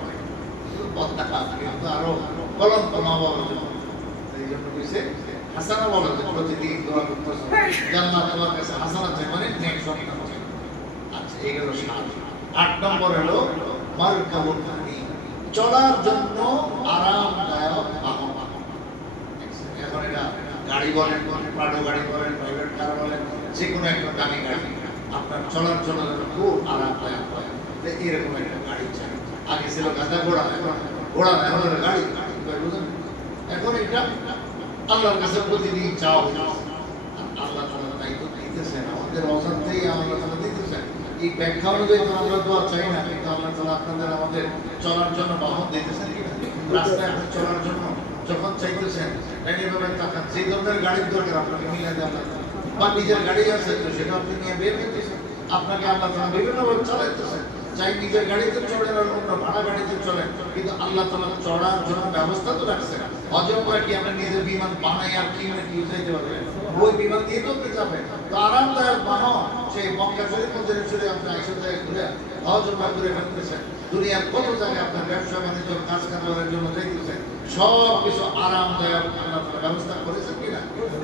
বদনাম, কিন্তু আরো কলঙ্ক মা বাবার জন্য। এই জন্য কইছে হাসানা বলা যায়, প্রতিদিন দোয়া করতে হবে, আল্লাহ তোমার কাছে হাসানা চাই, মানে নেক সন্তান চাই। আচ্ছা, এই হলো 7। 8 নম্বর হলো মারকাবুল হানি, চলার জন্য আরামদায়ক বাহন। এখন এটা গাড়ি বলেন, প্রাডো গাড়ি বলেন, প্রাইভেট কার বলেন, যে কোনো একটা দামি গাড়ি আপনার চলার জন্য খুব আরামদায়ক হয়, এরকম একটা গাড়ি চাই। আগে ছিল গাধা ঘোড়া, এখন ঘোড়া, এখন গাড়ি। এখন এটা আল্লাহর কাছে প্রতিদিন চাওয়া হয়েছে, আল্লাহ তাআলা তাই তো দিতেছেন, আমাদের অজান্তেই আল্লাহ তাআলা দিতেছেন। এই ব্যাখ্যা অনুযায়ী তো আমরা তো আর চাই না, কিন্তু আল্লাহ তাআলা আপনাদের আমাদের চলার জন্য বাহন দিতেছেন কিনা, রাস্তায় আপনি চলার জন্য যখন চাইতেছেন, এভাবে তাকান, যে ধরনের গাড়ির দরকার আপনাকে মিলে দেয় আল্লাহ তাআলা, বা নিজের গাড়ি আছে তো সেটা আপনি নিয়ে বের হইতেছেন, আপনাকে আল্লাহ তাআলা বিভিন্নভাবে চালাইতেছেন। চাই নিজের গাড়িতে চলেন আর অন্য ভাড়া গাড়িতে চলেন, কিন্তু আল্লাহ তাআলা চড়ার জন্য ব্যবস্থা তো রাখছেন। হজম করে কি আপনি নিজের বিমান বানাই আর কিনে কি যাইতে পারবেন? ওই বিমান দিয়ে তো যাবে। তো আরামদায়ক বাহন, সেই মক্কা শরীফ মধ্যে চলে আপনি আইসা জায়গায় ঘুরে হজ উমরা করে ফেলতেছেন, দুনিয়ার কত জায়গায় আপনার ব্যবসা বাণিজ্য কাজ কারবারের জন্য যাইতেছেন, সব কিছু আরামদায়ক আল্লাহ তাআলা ব্যবস্থা করেছেন কিনা?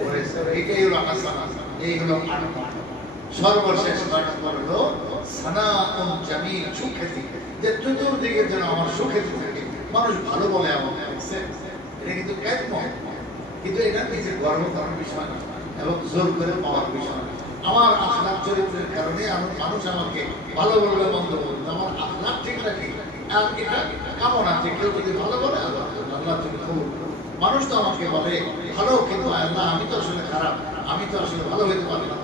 করেছেন। এটাই হলো হাসানা। এই হলো 8 নম্বর। সর্বশেষ 9 নম্বর হলো সানাউন জামিল, সুখ্যাতি, যে চতুর্দিকে যেন আমার সুখ্যাতি থাকে, মানুষ ভালো বলে আমাকে। এটা কিন্তু কাম্য, কিন্তু এটা নিজের গর্ব করার বিষয় না। এবং জোর করে পাওয়ার বিষয়। আমার আখলাক চরিত্রের কারণে মানুষ আমাকে ভালো বলবে মন্দ বলবে, আমার আখলাক ঠিক রাখি আর এটা কামনা আছে। কেউ যদি ভালো বলে আল্লাহ তুমি কবুল করো। মানুষ তো আমাকে বলে ভালো, কিন্তু আল্লাহ আমি তো আসলে খারাপ, আমি তো আসলে ভালো হইতে পারি না।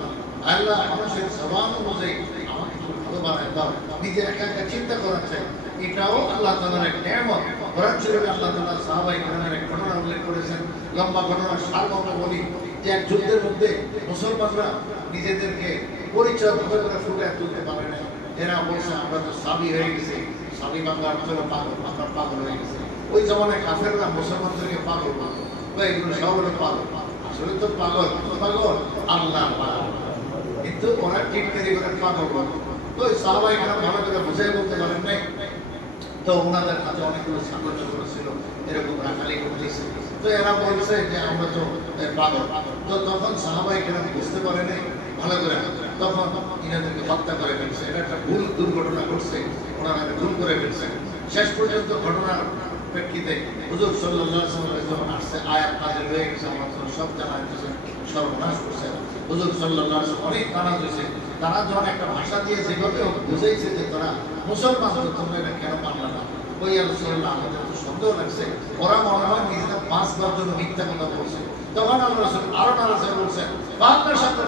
আল্লাহ মানুষের জবান অনুযায়ী আমাকে একটু ভালো বানায় দাও। নিজে একা একা চিন্তা করা চাই, এটাও আল্লাহ তাআলার এক নিয়ামত। কোরআন শরীফে আল্লাহ তাআলা সাহাবায়ে কেরামের এক ঘটনা উল্লেখ করেছেন, লম্বা ঘটনা, সারমর্ম বলি যে এক যুদ্ধের মধ্যে মুসলমানরা নিজেদেরকে পরিচয় ভাবে করে ফুটিয়ে তুলতে পারে না। এরা বলছে আমরা তো সাবি হয়ে গেছি, সাবি বাংলার চলে পাগল, আমরা পাগল হয়ে গেছে। ওই জমানায় কাফেররা মুসলমানদেরকে পাগল বলতো, এগুলো সব হলো পাগল। আসলে তো পাগল পাগল আল্লাহ পাগল, কিন্তু ওরা টিটকারি করে পাগল বলতো। তো ওই সাহাবায়ে কেরাম ভালো করে বুঝাই বলতে পারেন নাই, তো ওনাদের হাতে অনেকগুলো ছাত্র ছিল, এরকম রাখালি করতেছে। তো এরা বলছে যে আমরা তো পাগল। তো তখন সাহাবায়ে কেরাম বুঝতে পারে নাই ভালো করে, তখন ইনাদেরকে হত্যা করে ফেলছে। এটা একটা ভুল দুর্ঘটনা ঘটছে, ওনারা ভুল করে ফেলছে। শেষ পর্যন্ত ঘটনার প্রেক্ষিতে হুজুর সাল্লাল্লাহু আলাইহি ওয়াসাল্লাম যখন আসছে, আয়াত নাযিল হয়ে গেছে, আমরা সব জানাই দিয়েছেন, সর্বনাশ করছে। হুজুর সাল্লাল্লাহু আলাইহি ওয়াসাল্লাম অনেক তানাজ হয়েছে। তারা যখন একটা ভাষা দিয়ে যেভাবে বুঝাইছে যে তারা মুসলমান, তোমরা এটা কেন মানলা না, ওই রাসূলুল্লাহ আমাদের তো সন্দেহ লাগছে, ওরা মনে হয় নিজেরা 5 বার জন্য মিথ্যা কথা বলছে। তখন আল্লাহ রাসূল আরো নারাজ বলছেন, বাংলার সাথে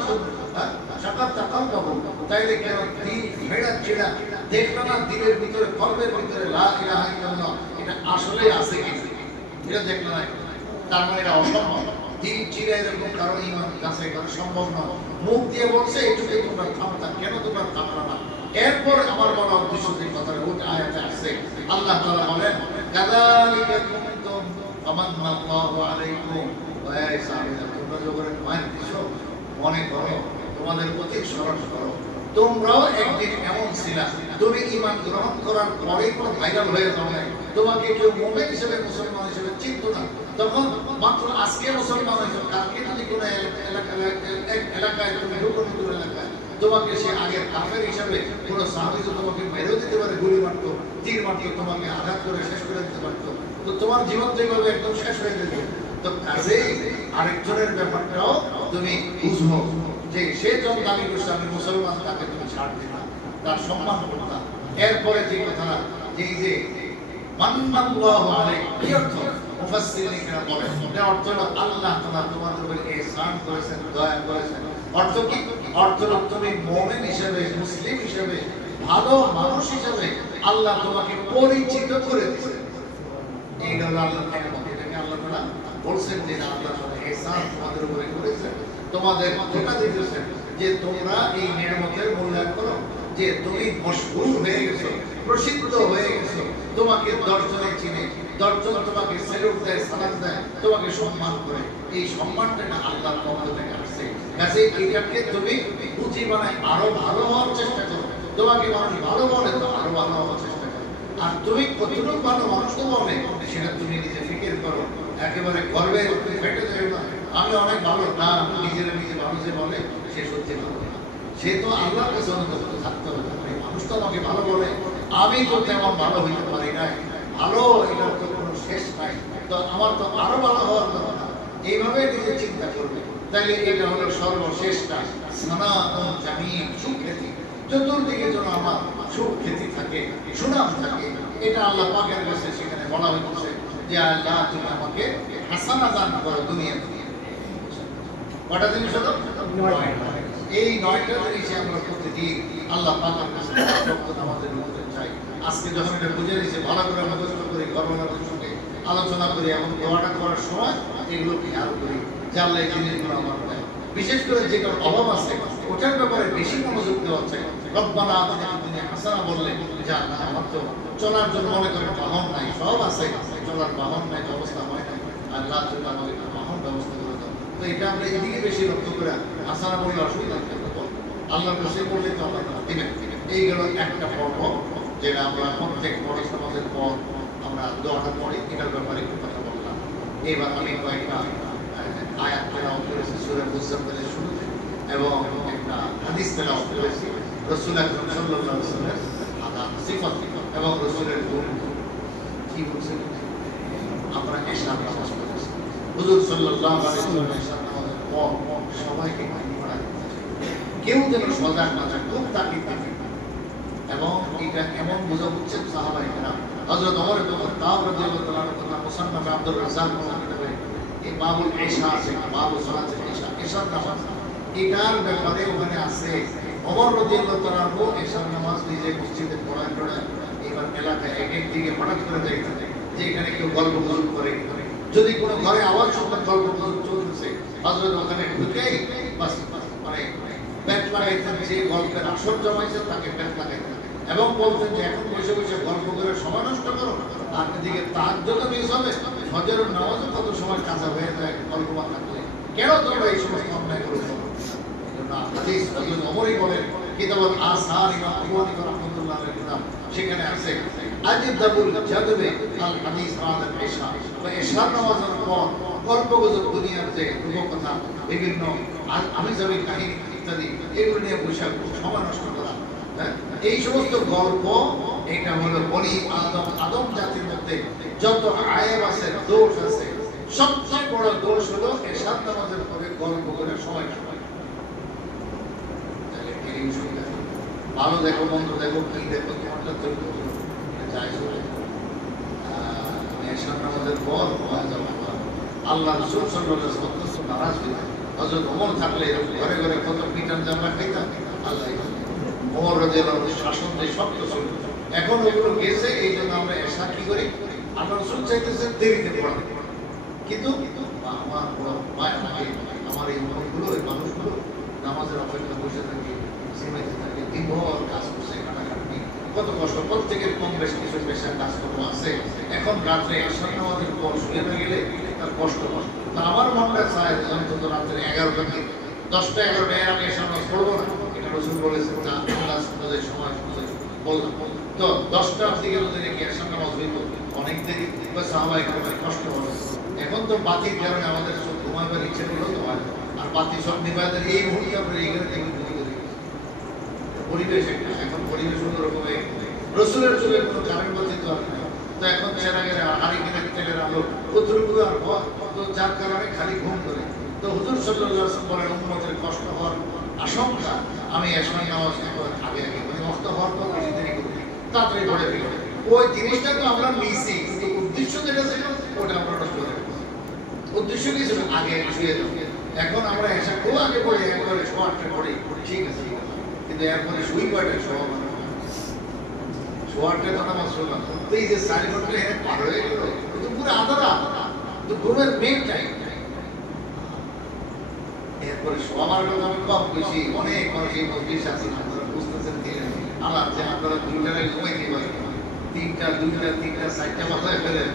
সাকাত তাকাল কাবুল, তাইলে কেন দিল ভেড়া ছিড়া দেখলো না দিলের ভিতরে, কলবের ভিতরে লা ইলাহা ইল্লাল্লাহ এটা আসলে আছে কিনা, এটা দেখলো না। তার মানে এটা অসম্ভব। দিল চিরা এরকম কারো ঈমান কাছে করা সম্ভব নয়। মুখ দিয়ে বলছে এটুকুই তোমরা থামতা, কেন তোমরা থামলা না? এরপর আমার বলা উদ্দেশ্য যে কথাটা ওই আয়াতে আসছে, আল্লাহ তাআলা বলেন কাযালিকা কুনতুম আমান্নাল্লাহু আলাইকুম ওয়া ইয়াসাবিনা, তোমরা যখন মায়ের দিছো মনে করো তোমাদের প্রতি স্মরণ করো, তোমরাও একদিন এমন ছিলা, তুমি ঈমান গ্রহণ করার পরে কোনো ভাইরাল হয়ে যাও না, তোমাকে কেউ মুমিন হিসেবে মুসলমান হিসেবে চিনত না। তখন মাত্র আজকে মুসলমান হয়েছে, কালকে যদি কোনো এলাকায় তুমি নতুন এলাকায় তোমাকে সে আগের কাফের হিসাবে কোনো সাহাবী তোমাকে মেরেও দিতে পারে, গুলি মারতো, তীর মারতো, তোমাকে আঘাত করে শেষ করে দিতে পারতো, তো তোমার জীবন তো এইভাবে একদম শেষ হয়ে যেত। তো কাজেই আরেকজনের ব্যাপারটাও তুমি বুঝবো যে সে যখন দাবি করছে আমি মুসলমান, তাকে তুমি ছাড় দিবা, তার সম্মান করতা। এরপরে যে কথাটা যে মান্নাল্লাহু আলাইহি, কি অর্থ? মুফাসসিরিনরা বলেন এর অর্থ হলো আল্লাহ তাআলা তোমার উপর ইহসান করেছেন, দয়া করেছেন। অর্থ কি? অর্থ হলো তুমি মুমিন হিসেবে, মুসলিম হিসেবে, ভালো মানুষ হিসেবে আল্লাহ তোমাকে পরিচিত করে দিয়েছেন। এই হলো আল্লাহর নিয়ামত। এটাকে আল্লাহ তাআলা বলছেন যে আল্লাহ তাআলা ইহসান তোমাদের উপরে করেছেন, তোমাদের ধোঁকা দিয়েছেন যে তোমরা এই নিয়ামতের মূল্যায়ন করো, যে তুমি মশহুর হয়ে গেছো, প্রসিদ্ধ হয়ে গেছো, তোমাকে 10 জনে চিনে, 10 জন তোমাকে সেলুট দেয়, সালাম দেয়, তোমাকে সম্মান করে। এই সম্মানটা আল্লাহর পক্ষ থেকে আসছে। কাজেই এটাকে তুমি পুঁজি বানায় আরো ভালো হওয়ার চেষ্টা করো। তোমাকে মানুষ ভালো বলে তো আরো ভালো হওয়ার চেষ্টা করো। আর তুমি কতটুকু ভালো মানুষকে বলে সেটা তুমি নিজে ফিকির করো। একেবারে গর্বে ফেটে যাবে না আমি অনেক ভালো, না আমি নিজে ভালো যে বলে সে সত্যি ভালো না, সে তো আল্লাহর কাছে অনুগত থাকতে হবে। মানুষ তো আমাকে ভালো বলে, আমি তো তেমন ভালো হইতে পারি না, ভালো এটার তো কোনো শেষ নাই, তো আমার তো আরো ভালো হওয়ার কথা। এইভাবে নিজে চিন্তা করবে, তাইলে এটা হলো সর্বশেষ কাজ। সানাতুন জামিল, সুখ্যাতি, চতুর্দিকে যেন আমার সুখ্যাতি থাকে, সুনাম থাকে। এটা আল্লাহ পাকের কাছে সেখানে বলা হয়েছে যে আল্লাহ তুমি আমাকে হাসানা দান করো দুনিয়াতে। কটা জিনিস হলো? 9টা। এই 9টা জিনিসে আমরা প্রতিদিন আল্লাহ পাকের কাছে আমাদের উপরে চাই। আজকে যখন এটা বুঝে নিয়েছে, ভালো করে মুখস্থ করি, গর্বনাথের সঙ্গে আলোচনা করি, এবং দোয়াটা করার সময় এগুলো খেয়াল করি যে আল্লাহ এই জিনিসগুলো আমার দেয়। বিশেষ করে যেটার অভাব আছে ওটার ব্যাপারে বেশি মনোযোগ দেওয়া চাই। রব্বানা আতিনা ফিদ দুনিয়া হাসানা বললে যে আল্লাহ আমার তো চলার জন্য মনে করে বাহন নাই, সব আছে, চলার বাহন নাই, ব্যবস্থা হয় না, আল্লাহ তুমি আমাকে বাহন ব্যবস্থা করে দাও। তো এটা আমরা এদিকে বেশি লক্ষ্য করে হাসানা বললে অসুবিধা নেই, আল্লাহর কাছে বললে তো আল্লাহ দিবেন। এই গেল একটা পর্ব যেটা আমরা প্রত্যেক বড় সমাজের পর আমরা দোয়াটা পড়ি, এটার ব্যাপারে একটু কথা বললাম। এবার আমি কয়েকটা আয়াত তেলাওয়াত করেছি সূরা মুজাম্মিলের শুরুতে, এবং একটা হাদিস তেলাওয়াত করেছি রাসূল আকরাম সাল্লাল্লাহু আলাইহি ওয়াসাল্লামের আদা সিফাত এবং রাসূলের গুণ কি বলছেন। আমরা এশার নামাজ পড়েছি, হুজুর সাল্লাল্লাহু আলাইহি ওয়াসাল্লাম এশার নামাজের পর সবাই সবাইকে কেউ যেন সজাগ না থাকে, খুব তাকিদ থাকে। এবং এটা এমন বোঝা বুঝছেন সাহাবায়ে কেরাম। হযরত ওমর ইবনে খাত্তাব রাদিয়াল্লাহু তাআলা কথা মুসান্নাফ আব্দুর রাজ্জাক কিতাবে এই বাবুল ইশা আছে, বাবুল সালাতুল ইশা, ইশার নামাজ, এটার ব্যাপারে ওখানে আছে ওমর রাদিয়াল্লাহু তাআলা ইশার নামাজ নিজে মসজিদে পড়ায় এবার এলাকায় এক এক দিকে হঠাৎ করে দেখতে যে এখানে কেউ গল্প গুজব করে, যদি কোনো ঘরে আওয়াজ শুনতে গল্প গুজব চলতেছে, হযরত ওখানে ঢুকেই বাস মানে ব্যাট লাগাইতেন, যে গল্পের আসর জমাইছে তাকে ব্যাট লাগাইতেন এবং বলতেন যে এখন বসে বসে গল্প করে সময় নষ্ট করো, আর এদিকে তাহাজ্জুদও মিস হবে, ফজরের নামাজও কত সময় কাঁচা হয়ে যায় গল্প থাকলে, কেন তোমরা এই সমস্ত অন্যায় করেছো? এজন্য হাদিস হযরত ওমরই বলেন, কিতাবুল আসার ইমাম বুখারী রাহমাতুল্লাহির কিতাব, সেখানে আছে আদিবুল জাদবে আল হাদিস বাদ ইশা, ইশার নামাজের পর গল্প গুজব, দুনিয়ার যে কথা, বিভিন্ন আমিজাবি কাহিনী ইত্যাদি, এগুলো নিয়ে বসে সময় নষ্ট করা, এই সমস্ত গল্প, এটা হলো বনি আদম জাতির মধ্যে যত আয়েব আছে, দোষ আছে, সবচেয়ে বড় দোষ হলো ইশার নামাজের পরে গল্প করে সময় নষ্ট। ভালো দেখো, মন্দ দেখো, কি দেখো, তোমারটা তৈরি আমাদের পর আল্লাহ রাসূল সাল্লাল্লাহু আলাইহি ওয়াসাল্লাম নারাজ হলেন। হযরত ওমর থাকলে ঘরে ঘরে কত পিটান জামা খাইতাম, আল্লাহ ওমর রাদিয়াল্লাহু আনহু শাসন যে শক্ত ছিল, এখন ওগুলো গেছে। এই জন্য আমরা এশা কি করি, আমরা রাসূল চাইতেছেন দেরিতে পড়াতে, কিন্তু আমার বড় মায়া লাগে, আমার এই উম্মতগুলো, এই মানুষগুলো নামাজের অপেক্ষা বসে থাকে, সিমাইতে থাকে, দিনভর কাজ করছে, কাটাকাটি, কত কষ্ট, প্রত্যেকের কম বেশ কিছু পেশা কাজকর্ম আছে। এখন রাত্রে এশার নামাজের পর শুয়ে না গেলে তার কষ্ট। তো আমার মনটা চায় অন্তত রাত্রে 11টা থেকে 10টা 11টা এর আগে এশার নামাজ পড়বো না, এটা রাসূল বলেছেন। না, আল্লাহ সুন্নাতের সময় বললাম, তো 10টার দিকে যদি নাকি এশার নামাজ হইতো, অনেক দেরি বা সাহাবায়ে কেরামের কষ্ট হবে। এখন তো বাতির কারণে আমাদের সব ঘুমাবার ইচ্ছে করলেও তো হয়, আর বাতি সব নিবাদের এই মুহূর্তে আমরা এইখানে থেকে পরিবেশ একটা, এখন পরিবেশ অন্যরকম হয়ে গেছে। রাসূলের যুগে কোনো কারেন্ট বাতি তো আর নাই, তো এখন চেরাগেরা হারিকেনের তেলের আলো কতটুকু আর হয়, তো যার কারণে খালি ঘুম ধরে। তো হুজুর সাল্লাল্লাহু আলাইহি ওয়াসাল্লাম বলেন, উম্মতের কষ্ট হওয়ার আশঙ্কা আমি এশার নামাজ আগে আগে মানে ওয়াক্ত হওয়ার পর বেশি দেরি করি, তাড়াতাড়ি পড়ে ফেলি। ওই জিনিসটা তো আমরা নিছি, কিন্তু উদ্দেশ্য যেটা ছিল ওটা আমরা নষ্ট করে ফেলছি। উদ্দেশ্য কি ছিল? আগে শুয়ে যাবো। এখন আমরা এশা খুব আগে পড়ে একবারে 8টা পড়ি, ঠিক আছে, কিন্তু এরপরে শুই কয়টা? 8টা তো নামাজ পড়লাম, তো এই যে 4 ঘন্টা এখানে পার হয়ে গেল, কিন্তু পুরো আধারা, কিন্তু ঘুমের মেন টাইম। এরপরে সবার কথা আমি কম বেশি, অনেক মানুষ এই মজলিস আছে, আপনারা বুঝতেছেন দিলেন আমার যে আপনারা 2টায় ঘুমাইতে পারেন, 3টা 2টা 3টা 4টা মাথায় ফেলেন।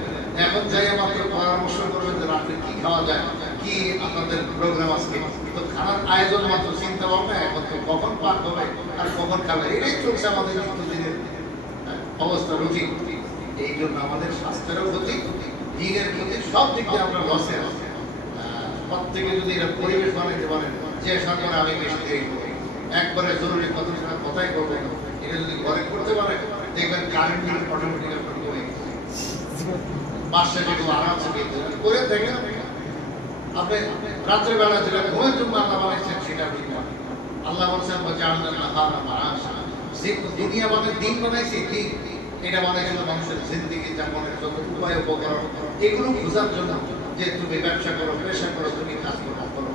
এখন যাই মাত্র পরামর্শ করবেন যে রাত্রে কি খাওয়া যায়, কি আপনাদের প্রোগ্রাম আজকে, তো খানার আয়োজন মাত্র চিন্তা ভাবনা, এখন তো কখন পাক হবে আর কখন খাবে, এটাই চলছে আমাদের নিত্যদিনের অবস্থা, রুটিন। এই জন্য আমাদের স্বাস্থ্যেরও ক্ষতি, দিনের ক্ষতি, সব দিক দিয়ে আমরা লসে আছি। প্রত্যেকে যদি এরা পরিবেশ বানাইতে পারেন যে সরকার আমি বেশি দেরি করি, একবারে জরুরি কথা ছাড়া কথাই করবেন, এটা যদি ঘরে করতে পারে দেখবেন কারেন্ট বিল অটোমেটিক আপনার কমে গেছে, বাসায় যেগুলো আরামসে করে দেখেন। আপনি রাত্রে বেলা যেটা ঘুমের জন্য আল্লাহ বানাইছেন সেটা আপনি আল্লাহ বলছেন দুনিয়া বানাই, দিন বানাইছি, দিন এটা বানাইছিল মানুষের জিন্দিগি যাপনের যত উপায় উপকরণ, এগুলো বোঝার জন্য যে তুমি ব্যবসা করো, পেশা করো, তুমি কাজকর্ম করো।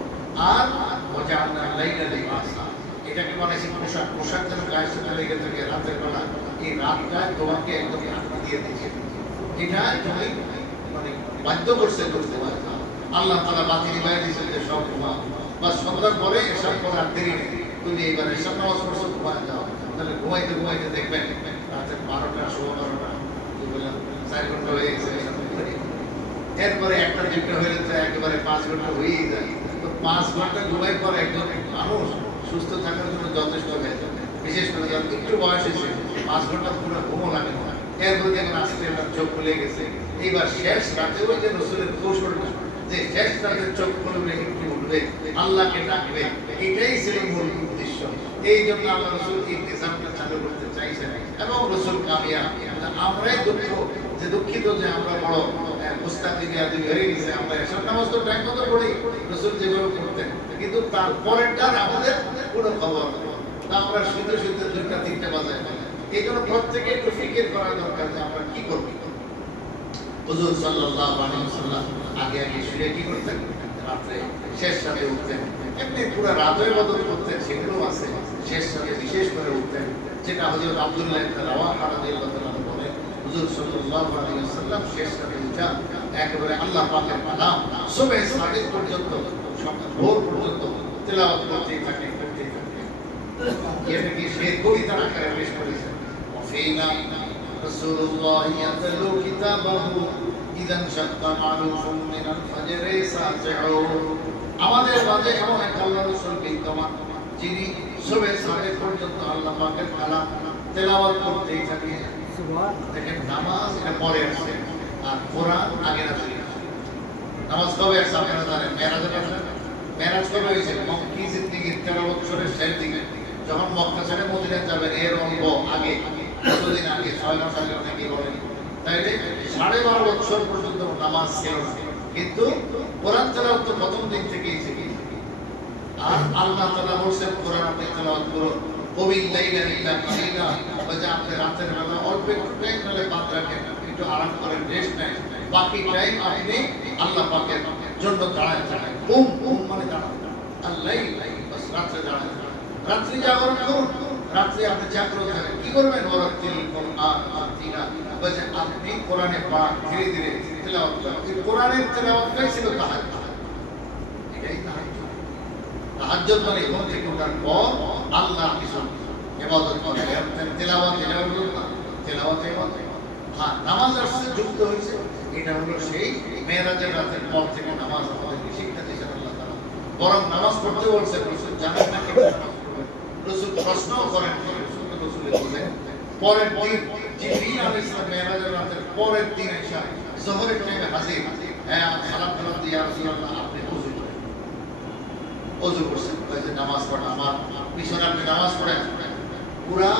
আর এটাকে বানাইছি পোশাক, পোশাক যেন গায়ের সাথে লেগে থাকে রাতের বেলা, এই রাতটা তোমাকে একদম আটকে দিয়ে দিয়েছে, এটা তুমি মানে বাধ্য করছে করতে পারে। আল্লাহ তাআলা বাতি নিভাই দিয়েছেন যে সব ঘুমা, বা সন্ধ্যার পরে এসব পর আর দেরি নেই, তুমি এইবার এসব নামাজ পড়ছো, ঘুমায় যাও। তাহলে ঘুমাইতে ঘুমাইতে দেখবেন রাতের 12টা 12:15 কি বললাম 4 ঘন্টা হয়ে গেছে। এরপরে 1টা 2টা হয়ে যায়, একেবারে 5 ঘন্টা হয়েই যায়। তো 5 ঘন্টা ঘুমাই পর একজন মানুষ সুস্থ থাকার জন্য যথেষ্ট হয়ে যায়, বিশেষ করে যখন একটু বয়স হয়েছে 5 ঘন্টা পুরো ঘুমও লাগে না। এরপরে যখন আস্তে একটা চোখ খুলে গেছে, এইবার শেষ রাতে ওই যে রাসূলের কৌশলটা, যে শেষ রাতে চোখ খুলবে, একটু উঠবে, আল্লাহকে ডাকবে, এটাই ছিল মূল উদ্দেশ্য। এই জন্য আল্লাহ রাসূল ইন্তেজামটা চালু করতে চাইছেন এবং রাসূল কামিয়াব। আমরাই দুঃখিত যে আমরা বড় মুস্তাকি বিয়াদি হয়ে গেছে, আমরা এসব নামাজ তো টাইম মতো পড়ি, রাসূল যেভাবে পড়তেন, কিন্তু তারপরেরটার আমাদের কোনো খবর নেই। তা আমরা শুধু শুধু 2টা 3টা বাজায় ফেলি। এই জন্য প্রত্যেকে একটু ফিকির করা দরকার যে আমরা কি করব। হুজুর সাল্লাল্লাহু আলাইহি ওয়াসাল্লাম আগে আগে শুয়ে কি করতেন, রাতে শেষ রাতে উঠতেন, এমনি পুরো রাতে ইবাদত করতেন, সেগুলো আছে। শেষ রাতে বিশেষ করে উঠতেন, যেটা হযরত আব্দুল্লাহ ইবনে রাওয়াহা রাদিয়াল্লাহু তাআলা বলেন, হুজুর সাল্লাল্লাহু আলাইহি ওয়াসাল্লাম শেষ রাতে উঠা একেবারে আল্লাহ পাকের কালাম সুবহ সাদিক পর্যন্ত, সকাল ভোর পর্যন্ত তেলাওয়াত করতেই থাকেন। এটা কি সে কবিতার আকারে পেশ করেছেন। ওয়াফিনা রাসূলুল্লাহ ইয়াতলু কিতাবাহু ইদান শাক্কা মারুফুম মিনাল ফাজরি সাতিউ। আমাদের মাঝে এমন এক আল্লাহর রাসূল বিদ্যমান, যিনি সুবহ সাদিক পর্যন্ত আল্লাহ পাকের কালাম তেলাওয়াত করতেই থাকেন। সুবহানাল্লাহ। দেখেন, নামাজ এটা পরে আসে আর কোরআন আগে আসে। নামাজ কবে আসে আপনারা জানেন? মেরাজের আসে। মেরাজ কবে হয়েছে? মক্কি জিন্দেগির 13 বছরের শেষ দিকে, যখন মক্কা ছেড়ে মদিনায় যাবেন, এর অল্প আগে, কতদিন আগে, 6 মাস আগে নাকি বলেন। তাইলে 12.5 বছর পর্যন্ত নামাজ ছিল না, কিন্তু কোরআন তেলাওয়াত তো প্রথম দিন থেকেই শিখে। আর আল্লাহ তাআলা বলেছেন, কোরআন আপনি তেলাওয়াত করুন, কবিল লাইলা ইল্লা কালিলা, যে আপনি রাতের বেলা অল্প একটু টাইম নালে বাদ রাখেন, একটু আরাম করেন, রেস্ট নেন, বাকি টাইম আপনি আল্লাহ পাকের জন্য দাঁড়ায় থাকেন। মানে দাঁড়ান, আল্লাহ বাস রাতে দাঁড়ায়, রাত্রি জাগরণ করুন, রাত্রে আপনি জাগ্রত থাকেন। কি করবেন? ওয়ারাতিল কুরআন তারতিলা, বাজে আপনি কোরআনে পাক ধীরে ধীরে তেলাওয়াত করেন। এই কোরআনের তেলাওয়াতটাই ছিল তাহাজ্জুদ। এটাই তাহাজ্জুদ। তাহাজ্জুদ মানে ঘুম থেকে ওঠার পর আল্লাহর কিছু ইবাদত করা, তেলাওয়াত। হ্যাঁ, নামাজ আসছে, যুক্ত হয়েছে, এটা হলো সেই মেরাজের রাতের পর থেকে নামাজ আমাদেরকে শিক্ষা দিয়েছেন আল্লাহ তাআলা। বরং নামাজ পড়তে বলছেন, রাসূল জানেন না কি নামাজ পড়বেন, রাসূল প্রশ্নও করেন, রাসূল বলেন পরের দিন জিবরীল আলাইহিস সালাম মেরাজের রাতের পরের দিন এসে যোহরের টাইমে হাজির। হ্যাঁ, সালাম কালাম দিয়ে রাসূলুল্লাহ আপনি ওযু করেন। ওযু করছেন, বলেছে নামাজ পড়া, আমার পিছনে আপনি নামাজ পড়েন। পুরা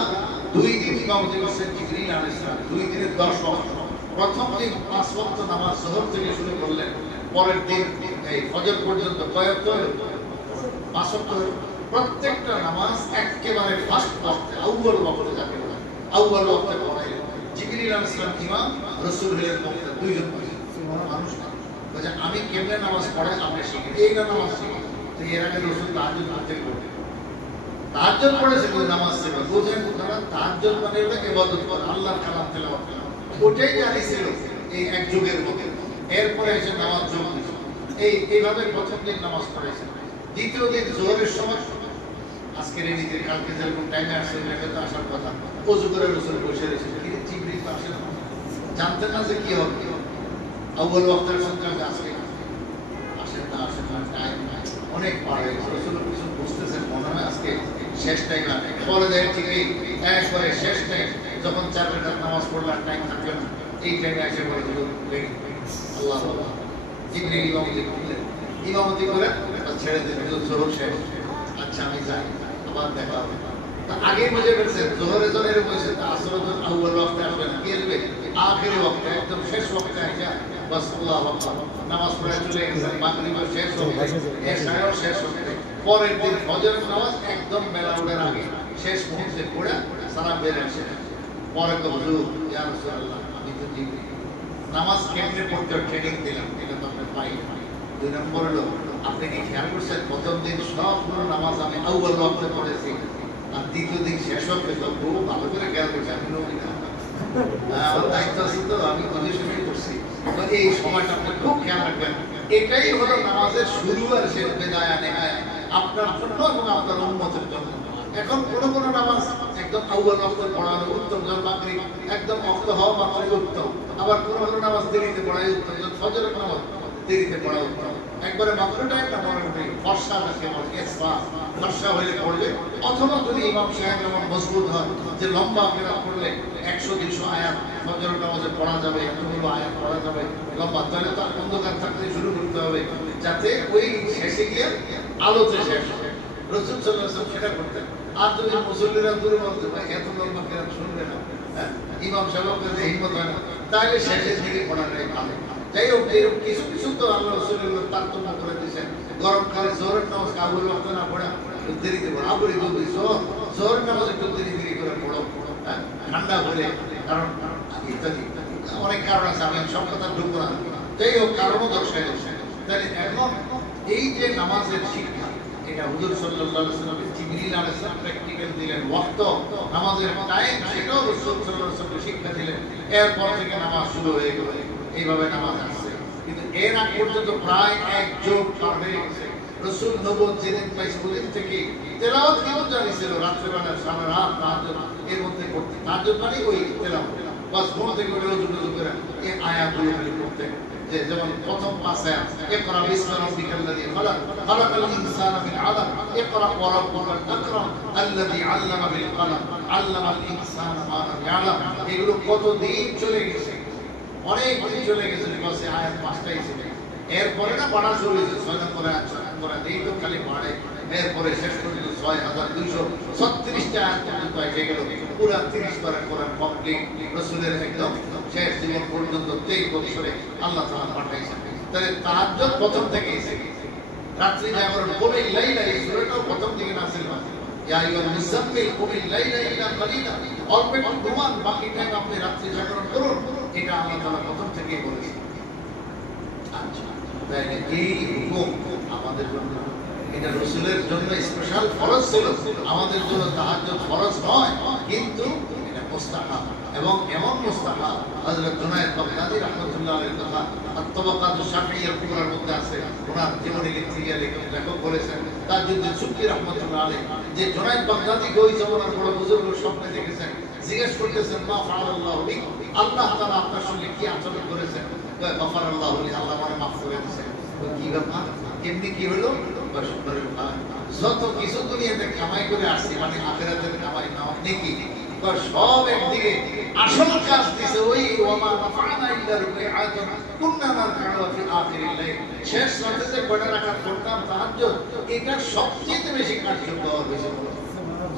2 দিন ইমামতি করছেন জিবরীল আলাইহিস সালাম, 2 দিনে 10 ওয়াক্ত। প্রথম দিন 5 ওয়াক্ত নামাজ যোহর থেকে শুরু করলেন, পরের দিন এই ফজর পর্যন্ত কয় ওয়াক্ত? 5 ওয়াক্ত। প্রত্যেকটা নামাজ একেবারে ফার্স্ট ওয়াক্তে, আউয়াল ওয়াক্তে যাকে বলে, আউয়াল ওয়াক্তে পড়াইলেন। জিবরীল আলাইহিস সালাম ইমাম, রাসূল হলেন মুক্তা, দুইজন মানুষ। বলে আমি কেমনে নামাজ পড়াই আপনি শিখেন, এইটা নামাজ শিখেন। তো এর আগে রাসূল তাহাজ্জুদ করতে করতেন, তাহাজ্জুদ পড়েছে কিন্তু নামাজ ছিল। বুঝেন আপনারা, তাহাজ্জুদ মানে হলো ইবাদত করা, আল্লাহর কালাম তেলাওয়াত করা। ওটাই জানি ছিল এই এক যুগের মধ্যে। এরপরে এসে নামাজ যোগ দিয়েছে। এইভাবে প্রথম দিন নামাজ পড়েছে। দ্বিতীয় দিন যোহরের সময়, আজকের এই দিকে কালকে যেরকম টাইমে আসছে ওইটাকে তো আসার কথা, ওযু করে রাসূল বসে রয়েছে। কিন্তু জিবরীল আসে না, জানতেন না যে কি হবে। আউয়াল ওয়াক্তের সঙ্গে আজকে আসেন না, টাইম নাই, অনেক পার হয়ে গেছে। রাসূল কিছু বুঝতেছেন, মনে হয় আজকে শেষ টাইম না। পরে দেয় ঠিকই একবারে শেষ টাইম, যখন 4 রাকাত নামাজ পড়লার টাইম থাকবে না, এই টাইমে এসে বলে আল্লাহ আল্লাহ। জিবরীল ইমামতি করে ছেড়ে দেবে, যোহর শেষ, আচ্ছা আমি যাই, আবার দেখা হবে। আগে বুঝে ফেলছেন যোহরে জনের বসে, আসর আউয়াল ওয়াক্তে আসবে না, কি আসবে? আখিরি ওয়াক্তে, একদম শেষ ওয়াক্তে আসে বাস আল্লাহু আকবার, নামাজ পড়ে চলে গেছেন। মাগরিবের শেষ ওয়াক্তে, এশারও শেষ ওয়াক্তে, পরের দিন ফজরের নামাজ একদম বেলা ওঠার আগে শেষ মুহূর্তে পড়ে সালাম বের আসে। পরে তো হুজুর ইয়া রাসূলুল্লাহ, আমি তো জিবরীল, নামাজ কেমনে পড়তে ট্রেনিং দিলাম, এটা তো আপনি পাই। 2 নম্বর হলো, আপনি কি খেয়াল করছেন প্রথম দিন সবগুলো নামাজ আমি আউয়াল ওয়াক্তে পড়েছি, আর দ্বিতীয় দিন শেষ ওয়াক্তে? তো খুব ভালো করে খেয়াল করছি, আমি নবী না, আমার দায়িত্ব আছে, তো আমি বুঝে শুনে করছি। তো এই সময়টা আপনি খুব খেয়াল রাখবেন। এটাই হলো নামাজের শুরু আর শেষ, বিদায়া নেহায়া, আপনার জন্য এবং আপনার উম্মতের জন্য। এখন কোন নামাজ একদম আউয়াল ওয়াক্তে পড়ানো উত্তম, যেমন মাগরিব একদম ওয়াক্ত হওয়া মাত্রই উত্তম। আবার কোন নামাজ দেরিতে পড়াই উত্তম, যেমন ফজরের নামাজ দেরিতে পড়া উত্তম। একবারে মাত্র টাইম না পড়ে, ফর্সা রাখে, ফর্সা হইলে পড়বে। অথবা যদি ইমাম সাহেব এমন মজবুত হয় যে লম্বা কেরাত পড়লে 100-200 আয়াত ফজরের নামাজে পড়া যাবে, এতগুলো আয়াত পড়া যাবে লম্বা, তাহলে তার অন্ধকার থাকতে শুরু করতে হবে, যাতে ওই শেষে গিয়ে আলোতে শেষ হয়। রাসূল সাল্লাল্লাহু আলাইহি ওয়াসাল্লাম সেটা করতেন। আর যদি মুসল্লিরা দূরে বলতে ভাই এত লম্বা কেরাত শুনবে না, ইমাম সাহেব কাছে হিম্মত হয় না, তাহলে শেষের দিকে পড়াটাই ভালো। যাই হোক, এরকম কিছু কিছু তো আল্লাহ রাসূলুল্লাহ তারতম্য করে দিয়েছেন। গরমকালে জোহরের নামাজ কাবুল ওয়াক্ত না পড়া, দেরিতে পড়া, আবরি দুবি জোহরের নামাজ একটু দেরি করে পড়ো, ঠান্ডা হলে, কারণ ইত্যাদি অনেক কারণ আছে, আমি সব কথা ঢুকবো না। যাই হোক, কারণও দর্শায় তাহলে এখন এই যে নামাজের শিক্ষা, এটা হুজুর সাল্লাল্লাহু আলাইহি ওয়াসাল্লাম জিবরিল আলাইহিস সালাম প্র্যাকটিক্যাল দিলেন, ওয়াক্ত নামাজের টাইম সেটাও রাসূল সাল্লাল্লাহু আলাইহি ওয়াসাল্লাম শিক্ষা দিলেন। এরপর থেকে নামাজ শুরু হয়ে গেল, এইভাবে নামাজ আসছে। কিন্তু এর আগ পর্যন্ত প্রায় এক যুগ পার হয়ে গেছে। রাসূল নবুয়ত যেদিন পাইছে ওদিন থেকে তেলাওয়াত কেমন জানিয়েছিল, রাত্রেবেলা সারা রাত তাহাজ্জুদ এর মধ্যে পড়তে, তাহাজ্জুদ মানে ওই তেলাওয়াত, বাস ঘুম থেকে উঠে ওযু করে এই আয়াতগুলো পড়তে। যেমন প্রথম পাঁচ আয়াত, ইকরা বিসমি রাব্বিকাল্লাযী খালাক, খালাকাল ইনসানা মিন আলাক, ইকরা ওয়া রাব্বুকাল আকরাম আল্লাযী আল্লামা বিল কলম আল্লামাল ইনসানা মা লাম ইয়ালাম। এগুলো কতদিন চলে গেছে, অনেক দিন চলে গেছে, বাসে আয়াত পাঁচটাই ছিল। এরপরে না বাড়া শুরু হয়েছে, 6 নম্বর আয়াত, 6 নম্বর আয়াত, এই তো খালি বাড়ে। এরপরে শেষ পর্যন্ত 6236টা আয়াত পর্যন্ত এসে গেল। পুরা 30 বার কোরআন কমপ্লিট রাসূলের একদম শেষ জীবন পর্যন্ত 23 বছরে আল্লাহ তাআলা পাঠাইছেন। তাহলে তাহাজ্জুদ প্রথম থেকে এসে রাত্রি জাগরণ, কুমিল লাইলা, এই সূরাটাও প্রথম থেকে নাযিল হয়। ইয়া আইয়ুহাল মুযাম্মিল কুমিল লাইলা ইল্লা কালিলা, অল্প একটু ঘুমান, বাকি টাইম আপনি রাত্রি জাগরণ করুন, এটা আল্লাহ তাআলা প্রথম থেকেই বলেছেন। আচ্ছা, তাহলে এই হুকুম আমাদের জন্য, এটা রাসূলের জন্য স্পেশাল ফরজ ছিল, আমাদের জন্য তাহাজ্জুদ ফরজ নয়, কিন্তু এটা মুস্তাহাব, এবং এমন মুস্তাহাব হযরত জুনায়েদ বাগদাদী রাহমাতুল্লাহ আলাইহির কথা আত-তাবাকাতুশ শাফিঈর কুবরার মধ্যে আছে। ওনার জীবনী লিখতে গিয়ে লেখক বলেছেন তাজউদ্দিন সুবকি রাহমাতুল্লাহ আলাইহি, যে জুনায়েদ বাগদাদীকে ওই জমানার বড় বুজুর্গ স্বপ্নে দেখেছেন, জিজ্ঞেস করতেছেন মা ফাআলাল্লাহু বিক, আল্লাহ তাআলা আপনার সঙ্গে কি আচরণ করেছেন? গফারাল্লাহু লি, আল্লাহ আমাকে মাফ করে দিয়েছেন। কি ব্যাপার, কেমনি কি হলো? যত কিছু দুনিয়াতে কামাই করে আসছি, মানে আখিরাতের কামাই না, নেকি সব একদিকে, আসল কাজ দিছে ওই ওয়ামা নাফানা ইল্লা রুকাআতুন কুননা নারকাউ ফি আখিরিল লাইল, শেষ রাতে যে কয়টা রাকাত পড়তাম তাহাজ্জুদ, এটা সবচেয়ে বেশি কার্যকর হয়েছে।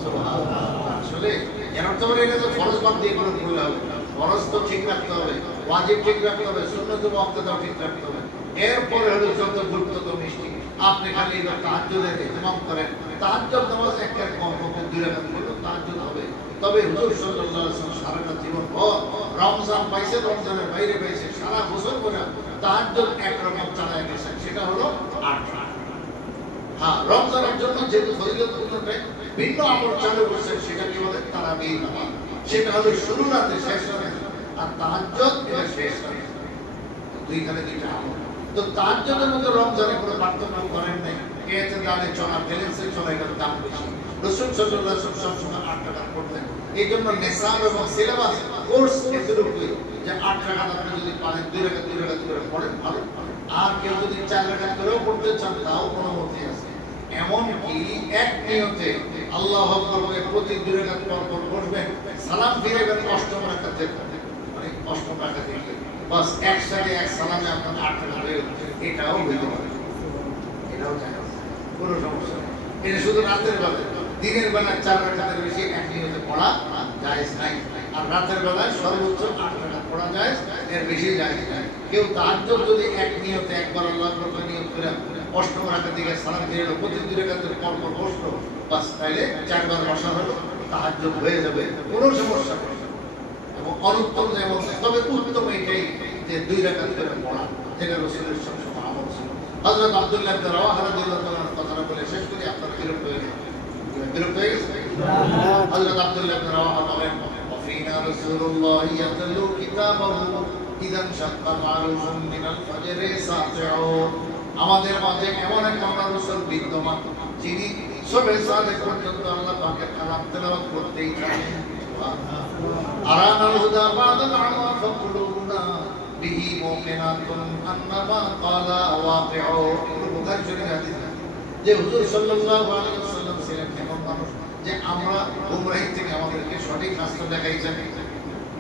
সুবহানাল্লাহ। আসলে এর অর্থ হলো এটা তো ফরজ বাদ দিয়ে কোনো ভুল হবে, ফরজ তো ঠিক রাখতে হবে, ওয়াজিব ঠিক রাখতে হবে, সুন্নাত মুআক্কাদাও ঠিক রাখতে হবে। এরপরে হলো যত গুরুত্ব মিষ্টি, আপনি খালি তাহাজ্জুদের ইহতিমাম করেন, তাহাজ্জুদ নামাজ একটা কমপক্ষে 2 রাকাত পড়লে তাহাজ্জুদ হবে। তবে হুজুর সাল্লাল্লাহু আলাইহি ওয়াসাল্লাম সারাটা জীবন ভর রমজান পাইছে, রমজানের বাইরে পাইছে, সারা বছর করে তাহাজ্জুদ এক রকম চালায় গেছেন, সেটা হলো 8 রাকাত। হ্যাঁ, রমজানের জন্য যেহেতু ফজিলতপূর্ণ টাইম, ভিন্ন আমল চালু করছেন, সেটা কি বলে তারাবিহ নামাজ, সেটা হলো শুরু রাতে শেষ রাতে, আর তাহাজ্জুদ এটা শেষ রাতে, দুইখানে দুইটা আমল। তো তাহাজ্জুদের মধ্যে রমজানে কোনো পার্থক্য করেন নাই, এতে দালে চলা, ব্যালেন্সে চলা, এটার দাম বেশি। রাসূল সাল্লাল্লাহু আলাইহি ওয়াসাল্লাম সবসময় 8 রাকাত পড়তেন। এই জন্য নিসাব এবং সিলেবাস কোর্স এতটুকুই যে 8 রাকাত আপনি যদি পারেন 2 রাকাত করে পড়েন ভালো, আর কেউ যদি 4 রাকাত করেও পড়তে চান তাও কোনো মতে আছে। এমনকি এক নিয়তে আল্লাহু আকবার বলে প্রতি 2 রাকাত পর পড়বেন, সালাম ফিরাবেন 8ম রাকাতে, মানে 8ম রাকাতে বাস একসাথে এক সালামে আপনার 8 রাকাত হয়ে যাবে, এটাও হইতে পারে, এটাও যায়, কোনো সমস্যা নেই। এটা শুধু রাতের বেলা, দিনের বেলা 4 রাকাতের বেশি এক নিয়তে পড়া জায়েজ নাই, আর রাতের বেলায় সর্বোচ্চ 8 রাকাত পড়া জায়েজ, এর বেশি জায়েজ নাই। কেউ তাহাজ্জুদ যদি এক নিয়তে একবার আল্লাহু আকবার নিয়ত করে 8ম রাকাত থেকে সালাম ফিরে প্রতি 2 রাকাতের পর বসলো, বাস তাইলে 4 বার বসা হলো, তাহাজ্জুদ হয়ে যাবে, কোনো সমস্যা নেই। এবং অনুত্তম যেমন, তবে উত্তম এটাই যে 2 রাকাত করে পড়া, যেটা রাসূলের সবসময় আমল ছিল। হযরত আব্দুল্লাহ ইবনে রাওয়াহা রাদিয়াল্লাহু তাআলার কথাটা বলে শেষ করি, আপনারা বিরক্ত হয়ে গেছেন, বিরক্ত হয়ে গেছেন। হযরত আব্দুল্লাহ ইবনে রাওয়াহা বলেন ওয়াফিনা রাসূলুল্লাহ ইয়াতলু কিতাবাহু ইযান শাক্কা মারুফুন মিনাল ফাজরি সাতিউ, আমাদের মাঝে এমন এক রাসূল বিদ্যমান যিনি সবে সাদেক পর্যন্ত আল্লাহ পাকের কালাম তেলাওয়াত করতেই থাকেন। আরানাল হুদা বাদাল আমা ফাকুলুনা বিহি মুকিনাতুন আন্নামা ক্বালা ওয়াকিউ, বুখারী শরীফের হাদিস, যে হুজুর সাল্লাল্লাহু আলাইহি ওয়াসাল্লাম ছিলেন এমন মানুষ যে আমরা গুমরাহি থেকে আমাদেরকে সঠিক রাস্তা দেখাইছেন।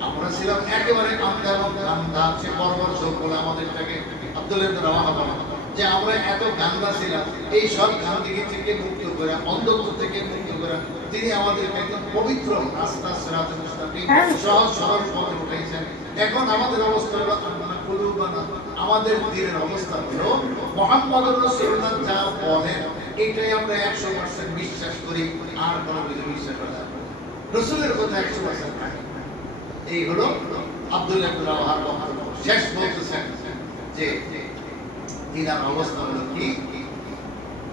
আমরা ছিলাম একেবারে আন্ধা এবং গান্ধা, সে বর্বর চোখ বলে আমাদেরটাকে আব্দুল্লাহ ইবনে রাওয়াহা বলেন। যে আমরা এত গান্দা ছিলাম, এই সব গান্দিগি থেকে মুক্ত করে, অন্ধত্ব থেকে মুক্ত করে তিনি আমাদেরকে একদম পবিত্র রাস্তা সিরাতুল মুস্তাকিম সহজ সরল পথে উঠাইছেন। এখন আমাদের অবস্থা হলো আমাদের দিনের অবস্থা হলো মুহাম্মদুর রাসূলুল্লাহ যা বলেন এটাই আমরা 100% বিশ্বাস করি, আর কোনো কিছু বিশ্বাস করি না। রাসূলের কথা 100% থাকে। এই হলো আব্দুল্লাহ ইবনে রাওয়াহার বক্তব্য। শেষ বলতেছেন যে ইনার অবস্থা হলো কি,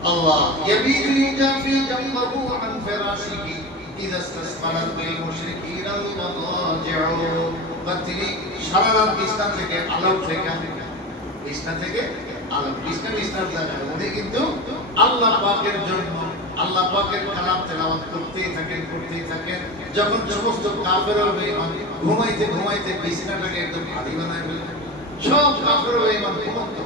আল্লাহ ইয়াবিতু ইউজাফি জামবাহু আন ফিরাশিহি ইযা ইসতাসমালাত বিল মুশরিকিন আল মাদাজিউ। তিনি সারা রাত বিছনা থেকে আলাপ থেকে বিছনার জায়গায় উনি কিন্তু আল্লাহ পাকের জন্য আল্লাহ পাকের কালাম তেলাওয়াত করতেই থাকেন। যখন সমস্ত কাফেররা বেঈমান ঘুমাইতে বিছনাটাকে একদম ভারী বানায় ফেলে, সব কাফেররা বেঈমান ঘুমন্ত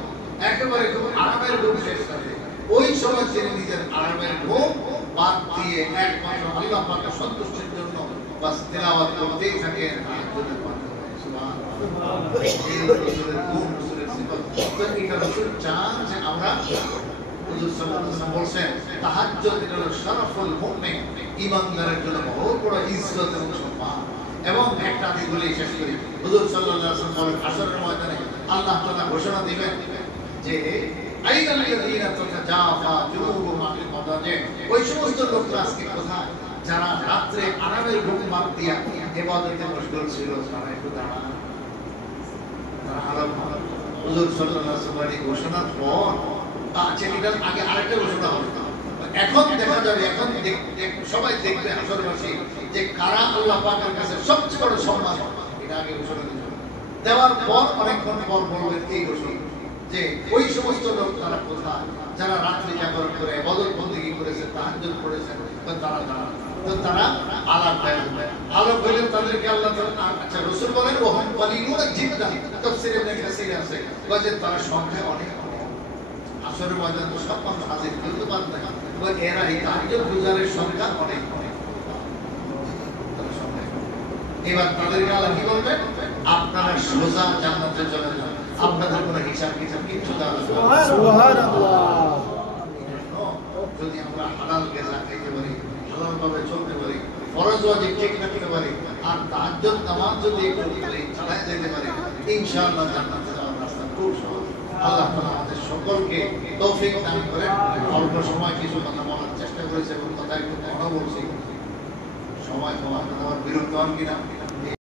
একেবারে খুব আরামের ঘুম শেষ করে, ওই সময় তিনি নিজের আরামের ঘুম বাদ দিয়ে একমাত্র আল্লাহ পাকের সন্তুষ্টির জন্য বাস তেলাওয়াত করতেই থাকেন। আমরা হুজুর সাল্লাল্লাহু আলাইহি ওয়াসাল্লাম বলেন তাহাজ্জুদ হলো শরফুল মুমিন, ঈমানদারের জন্য বহুত বড় ইজ্জত এবং সম্মান। এবং একটা হাদিস বলে শেষ করি, হুজুর সাল্লাল্লাহু আলাইহি ওয়াসাল্লাম বলেন হাশরের ময়দানে আল্লাহ তাআলা ঘোষণা দিবেন যে আইনাল লাযীনা তাতাজাফা জুনুবুহুম আনিল মাদাজি, ওই সমস্ত লোকরা আজকে কোথায় যারা রাতে আরামের ঘুম বাদ দিয়া ইবাদতে মশগুল ছিল, তারা একটু দাঁড়ান। হুজুর সাল্লাল্লাহু আলাইহি ওয়াসাল্লাম ঘোষণার পর এটার আগে আরেকটা ঘোষণা হবে। এখন দেখা যাবে, এখন সবাই দেখবে হাসরবাসী যে কারা আল্লাহ পাকের কাছে সবচেয়ে বড় সম্মান, এটা আগে ঘোষণা দেওয়ার পর অনেকক্ষণ পর বলবেন এই ঘোষণা যে ওই সমস্ত লোক তারা কোথায় যারা রাত্রি জাগরণ করে ইবাদত বন্দেগী করেছে, তাহাজ্জুদ করেছে, তারা আলাপ হইলে তাদেরকে আল্লাহ আচ্ছা রাসূল বলেন ওহম কলিলুন জিদ্দান, তাফসীরে ইবনে কাসীর আছে যে তারা সংখ্যা অনেক কম। আসরের ময়দানে তো সব মানুষ হাজির হতে পারে না, ওই এরা এই তাহাজ্জুদ গুজারের সংখ্যা অনেক। এবার তাদেরকে আল্লাহ কি বলবেন, আপনারা সোজা জান্নাতে চলে যান, আপনাদের কোনো হিসাব কিচ্ছু দেওয়া হবে না। সুবহানাল্লাহ। যদি আমরা হালাল গিজা খাইতে পারি, হালালভাবে চলতে পারি, ফরজ ওয়াজিব ঠিক রাখতে পারি, আর তাহাজ্জুদ নামাজ যদি একটু চালায় যেতে পারি, ইনশাআল্লাহ জান্নাতে যাওয়ার রাস্তা খুব সহজ। আল্লাহ তাআলা আমাদের সকলকে তৌফিক দান করেন। অল্প সময় কিছু কথা বলার চেষ্টা করেছে এবং কথা একটু ঘন বলছি, সময় আমার বিরক্ত হন কিনা